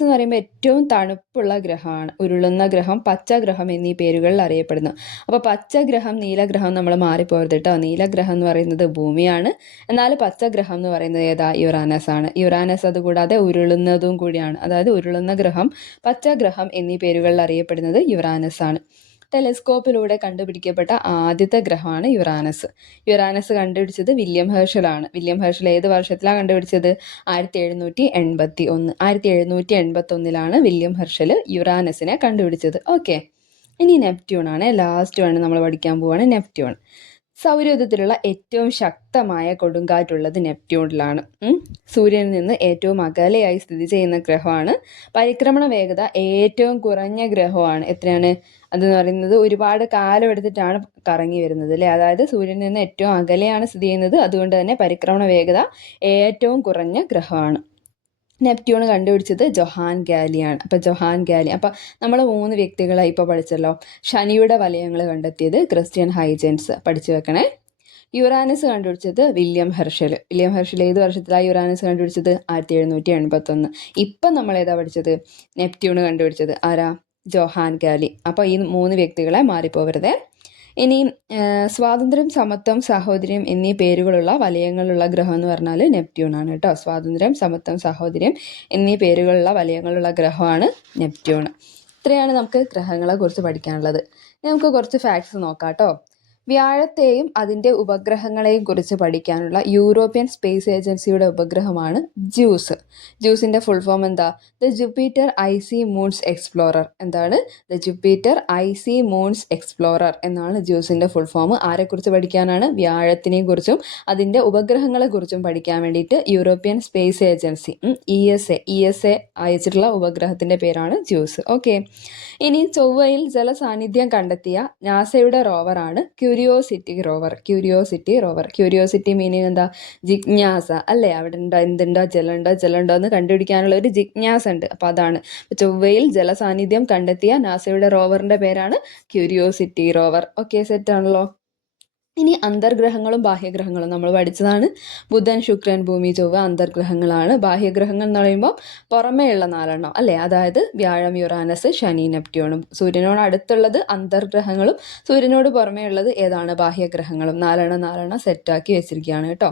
എന്ന് പറയുമ്പോൾ ഏറ്റവും തണുപ്പുള്ള ഗ്രഹമാണ്. ഉരുളുന്ന ഗ്രഹം, പച്ചഗ്രഹം എന്നീ പേരുകളിൽ അറിയപ്പെടുന്നു. അപ്പോൾ പച്ചഗ്രഹം, നീലഗ്രഹം നമ്മൾ മാറിപ്പോകരുത് കേട്ടോ. നീലഗ്രഹം എന്ന് പറയുന്നത് ഭൂമിയാണ്. എന്നാൽ പച്ചഗ്രഹം എന്ന് പറയുന്നത് ഏതാ? യുറാനസ് ആണ്. യുറാനസ് അതുകൂടാതെ ഉരുളുന്നതും കൂടിയാണ്. അതായത് ഉരുളുന്ന ഗ്രഹം, പച്ചഗ്രഹം എന്നീ പേരുകളിൽ അറിയപ്പെടുന്നത് യുറാനസ് ആണ്. ടെലിസ്കോപ്പിലൂടെ കണ്ടുപിടിക്കപ്പെട്ട ആദ്യത്തെ ഗ്രഹമാണ് യുറാനസ് കണ്ടുപിടിച്ചത് വില്യം ഹെർഷലാണ്. വില്യം ഹെർഷൽ ഏത് വർഷത്തിലാണ് കണ്ടുപിടിച്ചത്? 1781 വില്യം ഹെർഷൽ യുറാനസിനെ കണ്ടുപിടിച്ചത്. ഓക്കെ. ഇനി നെപ്റ്റ്യൂൺ ആണ്. ലാസ്റ്റ് ആണ് നമ്മൾ പഠിക്കാൻ പോവാണ്. നെപ്റ്റ്യൂൺ സൗരയൂഥത്തിലുള്ള ഏറ്റവും ശക്തമായ കൊടുങ്കാറ്റുള്ളത് നെപ്റ്റ്യൂണിലാണ്. സൂര്യനിൽ നിന്ന് ഏറ്റവും അകലെയായി സ്ഥിതി ചെയ്യുന്ന ഗ്രഹമാണ്. പരിക്രമണ വേഗത ഏറ്റവും കുറഞ്ഞ ഗ്രഹമാണ്. എത്രയാണ് അതെന്ന് പറയുന്നത്? ഒരുപാട് കാലം എടുത്തിട്ടാണ് കറങ്ങി വരുന്നത് അല്ലേ? അതായത് സൂര്യനിൽ നിന്ന് ഏറ്റവും അകലെയാണ് സ്ഥിതി ചെയ്യുന്നത്. അതുകൊണ്ട് തന്നെ പരിക്രമണ വേഗത ഏറ്റവും കുറഞ്ഞ ഗ്രഹമാണ്. നെപ്റ്റ്യൂൺ കണ്ടുപിടിച്ചത് ജൊഹാൻ ഗാലിയാണ്. അപ്പം നമ്മൾ 3 വ്യക്തികളെ ഇപ്പോൾ പഠിച്ചല്ലോ. ശനിയുടെ വലയങ്ങൾ കണ്ടെത്തിയത് ക്രിസ്ത്യൻ ഹൈജൻസ്, പഠിച്ചു വെക്കണേ. യുറാനസ് കണ്ടുപിടിച്ചത് വില്യം ഹെർഷൽ ഏത് വർഷത്തിലാണ് യുറാനസ് കണ്ടുപിടിച്ചത്? 1781. ഇപ്പം നമ്മൾ ഏതാ പഠിച്ചത്? നെപ്റ്റ്യൂൺ കണ്ടുപിടിച്ചത് ആരാ? ജൊഹാൻ ഗാലി. അപ്പോൾ ഈ 3 വ്യക്തികളെ മാറിപ്പോവരുതേ. ഇനി സ്വാതന്ത്ര്യം, സമത്വം, സാഹോദര്യം എന്നീ പേരുകളുള്ള വലയങ്ങളുള്ള ഗ്രഹം എന്ന് പറഞ്ഞാൽ നെപ്റ്റ്യൂൺ ആണ് കേട്ടോ. സ്വാതന്ത്ര്യം, സമത്വം, സാഹോദര്യം എന്നീ പേരുകളുള്ള വലയങ്ങളുള്ള ഗ്രഹമാണ് നെപ്റ്റ്യൂൺ. ഇത്രയാണ് നമുക്ക് ഗ്രഹങ്ങളെ കുറിച്ച് പഠിക്കാനുള്ളത്. ഇനി നമുക്ക് കുറച്ച് ഫാക്ട്സ് നോക്കാം കേട്ടോ. വ്യാഴത്തെയും അതിൻ്റെ ഉപഗ്രഹങ്ങളെയും കുറിച്ച് പഠിക്കാനുള്ള യൂറോപ്യൻ സ്പേസ് ഏജൻസിയുടെ ഉപഗ്രഹമാണ് ജ്യൂസ്. ജ്യൂസിൻ്റെ ഫുൾ ഫോം എന്താ? The Jupiter icy moons explorer. എന്താണ്? The Jupiter icy moons explorer എന്നാണ് ജ്യൂസിൻ്റെ ഫുൾ ഫോം. ആരെക്കുറിച്ച് പഠിക്കാനാണ്? വ്യാഴത്തിനെയും കുറിച്ചും അതിൻ്റെ ഉപഗ്രഹങ്ങളെ കുറിച്ചും പഠിക്കാൻ വേണ്ടിയിട്ട് European space agency E S A അയച്ചിട്ടുള്ള ഉപഗ്രഹത്തിൻ്റെ പേരാണ് ജ്യൂസ്. ഓക്കെ. ഇനി ചൊവ്വയിൽ ജലസാന്നിധ്യം കണ്ടെത്തിയ നാസയുടെ റോവറാണ് ക്യൂരിയോസിറ്റി റോവർ. ക്യൂരിയോസിറ്റി മീനിങ് എന്താ? ജിജ്ഞാസ അല്ലേ? അവിടെ ഉണ്ടോ, എന്തുണ്ടോ, ജലമുണ്ടോ എന്ന് കണ്ടുപിടിക്കാനുള്ള ഒരു ജിജ്ഞാസ ഉണ്ട്. അപ്പോൾ അതാണ്. ചൊവ്വയിൽ ജലസാന്നിധ്യം കണ്ടെത്തിയ നാസയുടെ റോവറിന്റെ പേരാണ് ക്യൂരിയോസിറ്റി റോവർ. ഓക്കെ, സെറ്റ് ആണല്ലോ. ഇനി അന്തർഗ്രഹങ്ങളും ബാഹ്യഗ്രഹങ്ങളും നമ്മൾ പഠിച്ചതാണ്. ബുധൻ, ശുക്രൻ, ഭൂമി, ചൊവ്വ അന്തർഗ്രഹങ്ങളാണ്. ബാഹ്യഗ്രഹങ്ങൾ എന്ന് പറയുമ്പോൾ പുറമേയുള്ള 4 അല്ലേ? അതായത് വ്യാഴം, യുറാനസ്, ശനി, നെപ്റ്റ്യൂണും. സൂര്യനോട് അടുത്തുള്ളത് അന്തർഗ്രഹങ്ങളും സൂര്യനോട് പുറമേയുള്ളത് ഏതാണ്? ബാഹ്യഗ്രഹങ്ങളും. 4 സെറ്റാക്കി വെച്ചിരിക്കുകയാണ് കേട്ടോ.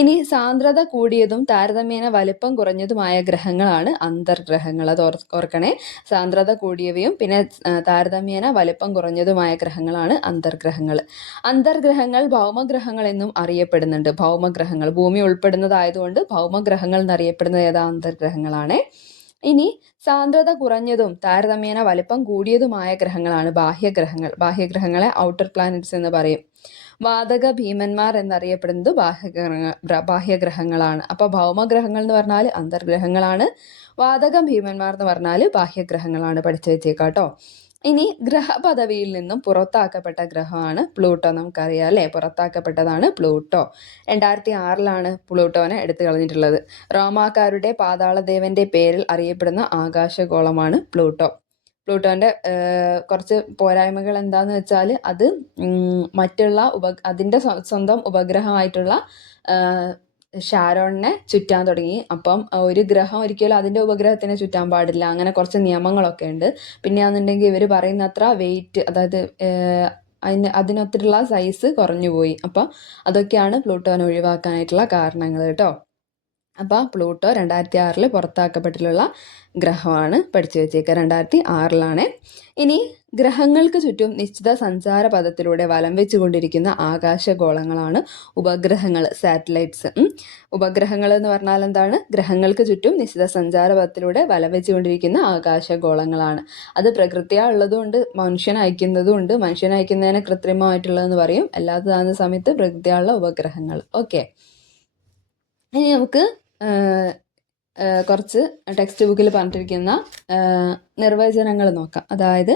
ഇനി സാന്ദ്രത കൂടിയതും താരതമ്യേന വലിപ്പം കുറഞ്ഞതുമായ ഗ്രഹങ്ങളാണ് അന്തർഗ്രഹങ്ങൾ. അത് ഓർക്കണേ. സാന്ദ്രത കൂടിയവയും പിന്നെ താരതമ്യേന വലിപ്പം കുറഞ്ഞതുമായ ഗ്രഹങ്ങളാണ് അന്തർഗ്രഹങ്ങൾ. അന്തർഗ്രഹങ്ങൾ ഭൗമഗ്രഹങ്ങൾ എന്നും അറിയപ്പെടുന്നുണ്ട്. ഭൗമഗ്രഹങ്ങൾ ഭൂമി ഉൾപ്പെടുന്നതായതുകൊണ്ട് ഭൗമഗ്രഹങ്ങൾ എന്നറിയപ്പെടുന്നത് ഏതാ? അന്തർഗ്രഹങ്ങളാണ്. ഇനി സാന്ദ്രത കുറഞ്ഞതും താരതമ്യേന വലിപ്പം കൂടിയതുമായ ഗ്രഹങ്ങളാണ് ബാഹ്യഗ്രഹങ്ങൾ. ബാഹ്യഗ്രഹങ്ങളെ ഔട്ടർ പ്ലാനറ്റ്സ് എന്ന് പറയും. വാതക ഭീമന്മാർ എന്നറിയപ്പെടുന്നത് ബാഹ്യഗ്രഹങ്ങളാണ്. അപ്പോൾ ഭൗമഗ്രഹങ്ങൾ എന്ന് പറഞ്ഞാൽ അന്തർഗ്രഹങ്ങളാണ്, വാതക ഭീമന്മാർ എന്ന് പറഞ്ഞാൽ ബാഹ്യഗ്രഹങ്ങളാണ്. പഠിച്ചു വെച്ചേക്കാട്ടോ. ഇനി ഗ്രഹപദവിയിൽ നിന്നും പുറത്താക്കപ്പെട്ട ഗ്രഹമാണ് പ്ലൂട്ടോ. നമുക്കറിയാം അല്ലേ? പുറത്താക്കപ്പെട്ടതാണ് പ്ലൂട്ടോ. 2006 പ്ലൂട്ടോനെ എടുത്തു കളഞ്ഞിട്ടുള്ളത്. റോമാക്കാരുടെ പാതാളദേവന്റെ പേരിൽ അറിയപ്പെടുന്ന ആകാശഗോളമാണ് പ്ലൂട്ടോ. പ്ലൂട്ടോന്റെ കുറച്ച് പോരായ്മകൾ എന്താന്ന് വെച്ചാൽ അത് മറ്റുള്ള അതിൻ്റെ സ്വന്തം ഉപഗ്രഹമായിട്ടുള്ള ഷാരോണിനെ ചുറ്റാൻ തുടങ്ങി. അപ്പം ഒരു ഗ്രഹം ഒരിക്കലും അതിൻ്റെ ഉപഗ്രഹത്തിനെ ചുറ്റാൻ പാടില്ല. അങ്ങനെ കുറച്ച് നിയമങ്ങളൊക്കെ ഉണ്ട്. പിന്നെ ആണെന്നുണ്ടെങ്കിൽ ഇവർ പറയുന്ന അത്ര വെയിറ്റ്, അതായത് അതിനൊത്തിട്ടുള്ള സൈസ് കുറഞ്ഞുപോയി. അപ്പം അതൊക്കെയാണ് പ്ലൂട്ടോനെ ഒഴിവാക്കാനായിട്ടുള്ള കാരണങ്ങൾ കേട്ടോ. അപ്പോൾ പ്ലൂട്ടോ 2006 പുറത്താക്കപ്പെട്ടിട്ടുള്ള ഗ്രഹമാണ്. പഠിച്ചു വെച്ചേക്കുക. 2006 ഇനി ഗ്രഹങ്ങൾക്ക് ചുറ്റും നിശ്ചിത സഞ്ചാര പഥത്തിലൂടെ വലം വെച്ചുകൊണ്ടിരിക്കുന്ന ആകാശഗോളങ്ങളാണ് ഉപഗ്രഹങ്ങൾ, സാറ്റലൈറ്റ്സ്. ഉപഗ്രഹങ്ങൾ എന്ന് പറഞ്ഞാൽ എന്താണ്? ഗ്രഹങ്ങൾക്ക് ചുറ്റും നിശ്ചിത സഞ്ചാര പഥത്തിലൂടെ വലം വെച്ചുകൊണ്ടിരിക്കുന്ന ആകാശഗോളങ്ങളാണ്. അത് പ്രകൃതിയാ ഉള്ളതുകൊണ്ട് മനുഷ്യൻ അയക്കുന്നതും മനുഷ്യൻ അയക്കുന്നതിനെ കൃത്രിമമായിട്ടുള്ളതെന്ന് പറയും. അല്ലാത്തതാകുന്ന സമയത്ത് പ്രകൃതിയുള്ള ഉപഗ്രഹങ്ങൾ. ഓക്കെ. ഇനി നമുക്ക് കുറച്ച് ടെക്സ്റ്റ് ബുക്കിൽ പറഞ്ഞിരിക്കുന്ന നിർവചനങ്ങൾ നോക്കാം. അതായത്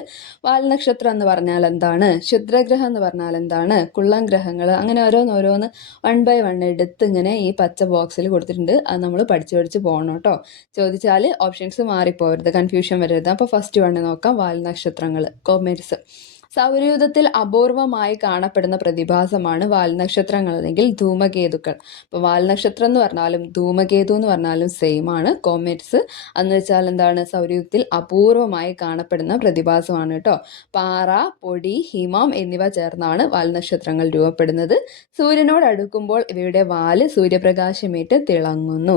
വാൽനക്ഷത്രം എന്ന് പറഞ്ഞാൽ എന്താണ്, ക്ഷുദ്രഗ്രഹം എന്ന് പറഞ്ഞാൽ എന്താണ്, കുള്ളൻ ഗ്രഹങ്ങൾ, അങ്ങനെ ഓരോന്ന് 1 by 1 എടുത്ത് ഇങ്ങനെ ഈ പച്ച ബോക്സിൽ കൊടുത്തിട്ടുണ്ട്. അത് നമ്മൾ പഠിച്ച് പോകണം കേട്ടോ. ചോദിച്ചാൽ ഓപ്ഷൻസ് മാറിപ്പോകരുത്, കൺഫ്യൂഷൻ വരരുത്. അപ്പോൾ ഫസ്റ്റ് 1 നോക്കാം. വാൽനക്ഷത്രങ്ങൾ, കോമേറ്റ്സ്. സൗരയൂഥത്തിൽ അപൂർവമായി കാണപ്പെടുന്ന പ്രതിഭാസമാണ് വാൽനക്ഷത്രങ്ങൾ അല്ലെങ്കിൽ ധൂമകേതുക്കൾ. അപ്പോൾ വാൽനക്ഷത്രം എന്ന് പറഞ്ഞാലും ധൂമകേതു എന്ന് പറഞ്ഞാലും സെയിം ആണ്. കോമേറ്റ്സ് എന്ന് വെച്ചാൽ എന്താണ്? സൗരയൂഥത്തിൽ അപൂർവമായി കാണപ്പെടുന്ന പ്രതിഭാസമാണ് കേട്ടോ. പാറ, പൊടി, ഹിമം എന്നിവ ചേർന്നാണ് വാൽനക്ഷത്രങ്ങൾ രൂപപ്പെടുന്നത്. സൂര്യനോട് അടുക്കുമ്പോൾ ഇവയുടെ വാല് സൂര്യപ്രകാശമേറ്റ് തിളങ്ങുന്നു.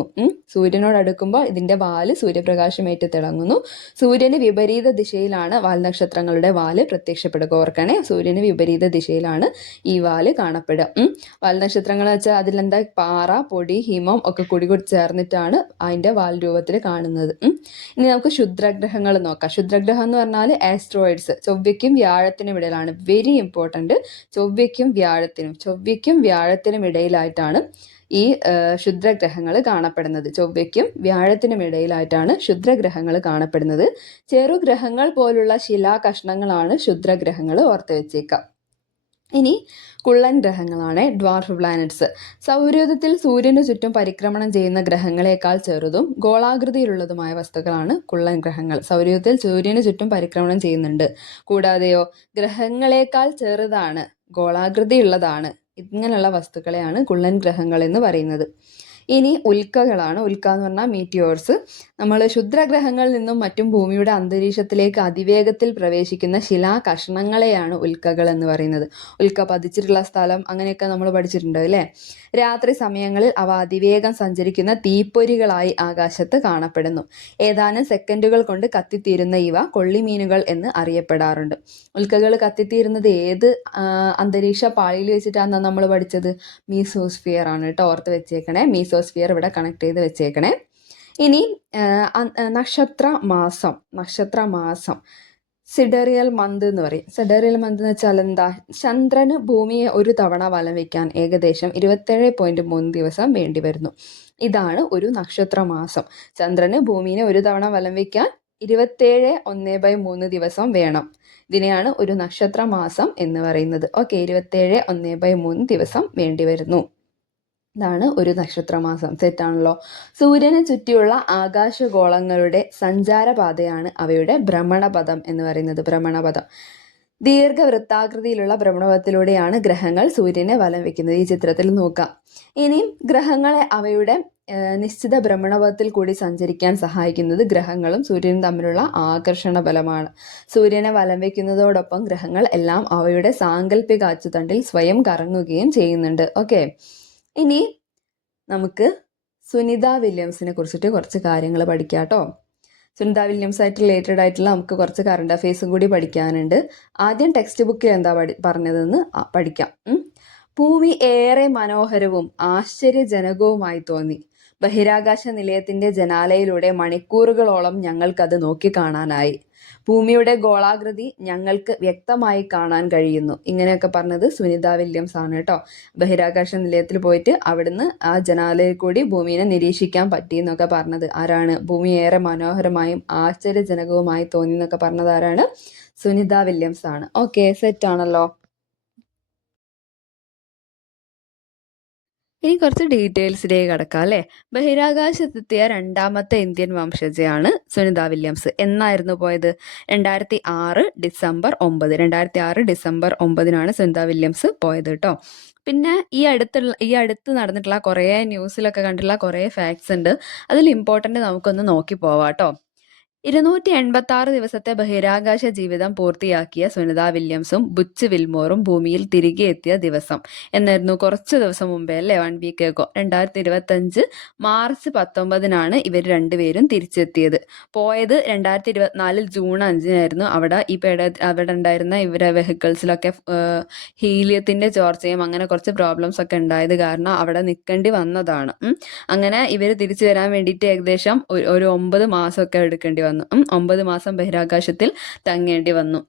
സൂര്യനോട് അടുക്കുമ്പോൾ ഇതിൻ്റെ വാല് സൂര്യപ്രകാശമേറ്റ് തിളങ്ങുന്നു. സൂര്യന് വിപരീത ദിശയിലാണ് വാൽനക്ഷത്രങ്ങളുടെ വാല് പ്രത്യക്ഷപ്പെടുക. ഓർക്കണേ, സൂര്യന് വിപരീത ദിശയിലാണ് ഈ വാല് കാണപ്പെടുക. വാൽനക്ഷത്രങ്ങൾ വെച്ചാൽ അതിലെന്താ? പാറ, പൊടി, ഹിമം ഒക്കെ കൂടി ചേർന്നിട്ടാണ് അതിൻ്റെ വാൽ രൂപത്തിൽ കാണുന്നത്. ഇനി നമുക്ക് ക്ഷുദ്രഗ്രഹങ്ങൾ നോക്കാം. ക്ഷുദ്രഗ്രഹം എന്ന് പറഞ്ഞാൽ ആസ്ട്രോയിഡ്സ്. ചൊവ്വയ്ക്കും വ്യാഴത്തിനും ഇടയിലാണ്. Very important. ചൊവ്വയ്ക്കും വ്യാഴത്തിനും ഇടയിലായിട്ടാണ് ഈ ക്ഷുദ്രഗ്രഹങ്ങൾ കാണപ്പെടുന്നത്. ചൊവ്വയ്ക്കും വ്യാഴത്തിനും ഇടയിലായിട്ടാണ് ക്ഷുദ്രഗ്രഹങ്ങൾ കാണപ്പെടുന്നത്. ചെറുഗ്രഹങ്ങൾ പോലുള്ള ശിലാകഷ്ണങ്ങളാണ് ക്ഷുദ്രഗ്രഹങ്ങൾ. ഓർത്ത് വെച്ചേക്കാം. ഇനി കുള്ളൻ ഗ്രഹങ്ങളാണ് ഡ്വാർഫ് പ്ലാനറ്റ്സ്. സൗരയൂഥത്തിൽ സൂര്യന് ചുറ്റും പരിക്രമണം ചെയ്യുന്ന ഗ്രഹങ്ങളെക്കാൾ ചെറുതും ഗോളാകൃതിയിലുള്ളതുമായ വസ്തുക്കളാണ് കുള്ളൻ ഗ്രഹങ്ങൾ. സൗരയൂഥത്തിൽ സൂര്യന് ചുറ്റും പരിക്രമണം ചെയ്യുന്നുണ്ട്. കൂടാതെയോ ഗ്രഹങ്ങളെക്കാൾ ചെറുതാണ്, ഗോളാകൃതിയുള്ളതാണ്. ഇങ്ങനെയുള്ള വസ്തുക്കളെയാണ് കുള്ളൻ ഗ്രഹങ്ങൾ എന്ന് പറയുന്നത്. ഇനി ഉൽക്കകളാണ്. ഉൽക്ക എന്ന് പറഞ്ഞാൽ മീറ്റിയോർസ്. നമ്മൾ ക്ഷുദ്രഗ്രഹങ്ങളിൽ നിന്നും മറ്റും ഭൂമിയുടെ അന്തരീക്ഷത്തിലേക്ക് അതിവേഗത്തിൽ പ്രവേശിക്കുന്ന ശിലാകഷ്ണങ്ങളെയാണ് ഉൽക്കകൾ എന്ന് പറയുന്നത്. ഉൽക്ക പതിച്ചിട്ടുള്ള സ്ഥലം അങ്ങനെയൊക്കെ നമ്മൾ പഠിച്ചിട്ടുണ്ട് അല്ലേ. രാത്രി സമയങ്ങളിൽ അവ അതിവേഗം സഞ്ചരിക്കുന്ന തീപ്പൊരികളായി ആകാശത്ത് കാണപ്പെടുന്നു. ഏതാനും സെക്കൻഡുകൾ കൊണ്ട് കത്തിത്തീരുന്ന ഇവ കൊള്ളിമീനുകൾ എന്ന് അറിയപ്പെടാറുണ്ട്. ഉൽക്കകൾ കത്തിത്തീരുന്നത് ഏത് അന്തരീക്ഷ പാളിയിൽ വെച്ചിട്ടാണ് നമ്മൾ പഠിച്ചത്? മീസോസ്ഫിയർ ആണ് കേട്ടോ. ഓർത്ത് വെച്ചേക്കണേ. മീസോസ്ഫിയർ ഇവിടെ കണക്ട് ചെയ്ത് വെച്ചേക്കണേ. ഇനി നക്ഷത്ര മാസം സിഡറിയൽ മന്ത് എന്ന് പറയും. സിഡറിയൽ മന്ത് എന്ന് വെച്ചാൽ എന്താ? ചന്ദ്രന് ഭൂമിയെ ഒരു തവണ വലം വയ്ക്കാൻ ഏകദേശം 27.3 ദിവസം വേണ്ടി വരുന്നു. ഇതാണ് ഒരു നക്ഷത്ര മാസം. ചന്ദ്രന് ഭൂമിയെ ഒരു തവണ വലം വയ്ക്കാൻ 27.1/3 ദിവസം വേണം. ഇതിനെയാണ് ഒരു നക്ഷത്ര മാസം എന്ന് പറയുന്നത്. ഓക്കെ, 27.1/3 ദിവസം വേണ്ടി വരുന്നു. ഇതാണ് ഒരു നക്ഷത്രമാസം. സെറ്റാണല്ലോ. സൂര്യനെ ചുറ്റിയുള്ള ആകാശഗോളങ്ങളുടെ സഞ്ചാരപാതയാണ് അവയുടെ ഭ്രമണപഥം എന്ന് പറയുന്നത്. ഭ്രമണപഥം ദീർഘവൃത്താകൃതിയിലുള്ള ഭ്രമണപഥത്തിലൂടെയാണ് ഗ്രഹങ്ങൾ സൂര്യനെ വലം വെക്കുന്നത്. ഈ ചിത്രത്തിൽ നോക്കാം. ഇനി ഗ്രഹങ്ങളെ അവയുടെ നിശ്ചിത ഭ്രമണപഥത്തിൽ കൂടി സഞ്ചരിക്കാൻ സഹായിക്കുന്നത് ഗ്രഹങ്ങളും സൂര്യനും തമ്മിലുള്ള ആകർഷണ ബലമാണ്. സൂര്യനെ വലം വയ്ക്കുന്നതോടൊപ്പം ഗ്രഹങ്ങൾ എല്ലാം അവയുടെ സാങ്കല്പിക അച്ചുതണ്ടിൽ സ്വയം കറങ്ങുകയും ചെയ്യുന്നുണ്ട്. ഓക്കെ, ഇനി നമുക്ക് സുനിത വില്യംസിനെ കുറിച്ചിട്ട് കുറച്ച് കാര്യങ്ങൾ പഠിക്കാം കേട്ടോ. സുനിത വില്യംസ് ആയിട്ട് റിലേറ്റഡ് ആയിട്ടുള്ള നമുക്ക് കുറച്ച് കറണ്ട് അഫയേഴ്സും കൂടി പഠിക്കാനുണ്ട്. ആദ്യം ടെക്സ്റ്റ് ബുക്കിൽ എന്താ പറഞ്ഞതെന്ന് പഠിക്കാം. ഭൂമി ഏറെ മനോഹരവും ആശ്ചര്യജനകവുമായി തോന്നി. ബഹിരാകാശ നിലയത്തിന്റെ ജനാലയിലൂടെ മണിക്കൂറുകളോളം ഞങ്ങൾക്കത് നോക്കിക്കാണാനായി. ഭൂമിയുടെ ഗോളാകൃതി ഞങ്ങൾക്ക് വ്യക്തമായി കാണാൻ കഴിയുന്നു. ഇങ്ങനെയൊക്കെ പറഞ്ഞത് സുനിത വില്യംസ് ആണ് കേട്ടോ. ബഹിരാകാശ നിലയത്തിൽ പോയിട്ട് അവിടുന്ന് ആ ജനാലയിൽ കൂടി ഭൂമിയെ നിരീക്ഷിക്കാൻ പറ്റി എന്നൊക്കെ പറഞ്ഞത് ആരാണ്? ഭൂമി ഏറെ മനോഹരമായും ആശ്ചര്യജനകവുമായി തോന്നി എന്നൊക്കെ പറഞ്ഞത് ആരാണ്? സുനിത വില്യംസ് ആണ്. ഓക്കെ, സെറ്റ് ആണല്ലോ. ഇനി കുറച്ച് ഡീറ്റെയിൽസിലേക്ക് കടക്കാം അല്ലേ. ബഹിരാകാശത്തെത്തിയ രണ്ടാമത്തെ ഇന്ത്യൻ വംശജയാണ് സുനിത വില്യംസ്. എന്നായിരുന്നു പോയത്? 2006 ഡിസംബർ 9 സുനിത വില്യംസ് പോയത് കേട്ടോ. പിന്നെ ഈ അടുത്ത് നടന്നിട്ടുള്ള കുറേ ന്യൂസിലൊക്കെ കണ്ടിട്ടുള്ള കുറേ ഫാക്ട്സ് ഉണ്ട്. അതിൽ ഇമ്പോർട്ടൻ്റ് നമുക്കൊന്ന് നോക്കി പോവാം കേട്ടോ. 286 ദിവസത്തെ ബഹിരാകാശ ജീവിതം പൂർത്തിയാക്കിയ സുനിത വില്യംസും ബുച്ച് വിൽമോറും ഭൂമിയിൽ തിരികെ എത്തിയ ദിവസം എന്നായിരുന്നു? കുറച്ച് ദിവസം മുമ്പേ അല്ലേ, 1 വീക്ക് ഏകോ, 2025 മാർച്ച് 19 ഇവർ രണ്ടുപേരും തിരിച്ചെത്തിയത്. പോയത് 2024 ജൂൺ 5 അവിടെ ഉണ്ടായിരുന്ന ഇവരെ വെഹിക്കിൾസിലൊക്കെ ഹീലിയത്തിന്റെ ചോർച്ചയും അങ്ങനെ കുറച്ച് പ്രോബ്ലംസ് ഒക്കെ ഉണ്ടായത് കാരണം അവിടെ നിൽക്കേണ്ടി വന്നതാണ്. അങ്ങനെ ഇവർ തിരിച്ചു വരാൻ വേണ്ടിയിട്ട് ഏകദേശം ഒരു 9 മാസമൊക്കെ എടുക്കേണ്ടി വന്നു. 9 മാസം ബഹിരാകാശത്തിൽ തങ്ങേണ്ടി വന്നു.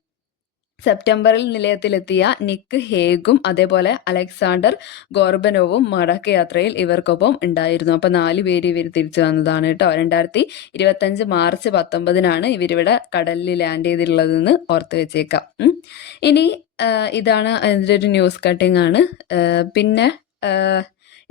സെപ്റ്റംബറിൽ നിലയത്തിലെത്തിയ നിക്ക് ഹേഗും അതേപോലെ അലക്സാണ്ടർ ഗോർബനോവും മടക്കയാത്രയിൽ ഇവർക്കൊപ്പം ഉണ്ടായിരുന്നു. അപ്പോൾ 4 പേര് ഇവർ തിരിച്ചു വന്നതാണ് കേട്ടോ. 2025 മാർച്ച് 19 ഇവരിവിടെ കടലിൽ ലാൻഡ് ചെയ്തിട്ടുള്ളതെന്ന് ഓർത്ത് വെച്ചേക്കാം. ഇനി ഇതാണ് അതിൻ്റെ ഒരു ന്യൂസ് കട്ടിംഗ് ആണ്. പിന്നെ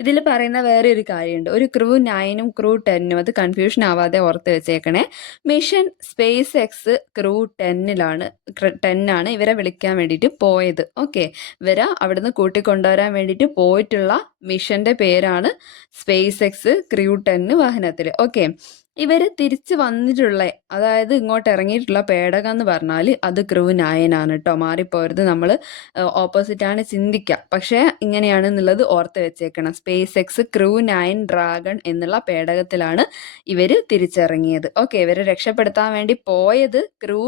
ഇതിൽ പറയുന്ന വേറെ ഒരു കാര്യമുണ്ട്. ഒരു ക്രൂ 9ഉം ക്രൂ 10ഉം, അത് കൺഫ്യൂഷൻ ആവാതെ ഓർത്ത് വെച്ചേക്കണേ. മിഷൻ സ്പേസ് എക്സ് ക്രൂ 10 ഇവരെ വിളിക്കാൻ വേണ്ടിയിട്ട് പോയത്. ഓക്കെ, ഇവരെ അവിടുന്ന് കൂട്ടിക്കൊണ്ടുവരാൻ വേണ്ടിയിട്ട് പോയിട്ടുള്ള മിഷന്റെ പേരാണ് സ്പേസ് എക്സ് ക്രൂ 10 വാഹനത്തിൽ. ഓക്കെ, ഇവർ തിരിച്ച് വന്നിട്ടുള്ള, അതായത് ഇങ്ങോട്ട് ഇറങ്ങിയിട്ടുള്ള പേടകം എന്ന് പറഞ്ഞാൽ അത് ക്രൂ 9 ആണ് കേട്ടോ. മാറിപ്പോരുത്, നമ്മൾ ഓപ്പോസിറ്റാണ് ചിന്തിക്കുക, പക്ഷേ ഇങ്ങനെയാണെന്നുള്ളത് ഓർത്ത് വെച്ചേക്കണം. സ്പേസ് എക്സ് ക്രൂ 9 ഡ്രാഗൺ എന്നുള്ള പേടകത്തിലാണ് ഇവർ തിരിച്ചിറങ്ങിയത്. ഓക്കെ, ഇവരെ രക്ഷപ്പെടുത്താൻ വേണ്ടി പോയത് ക്രൂ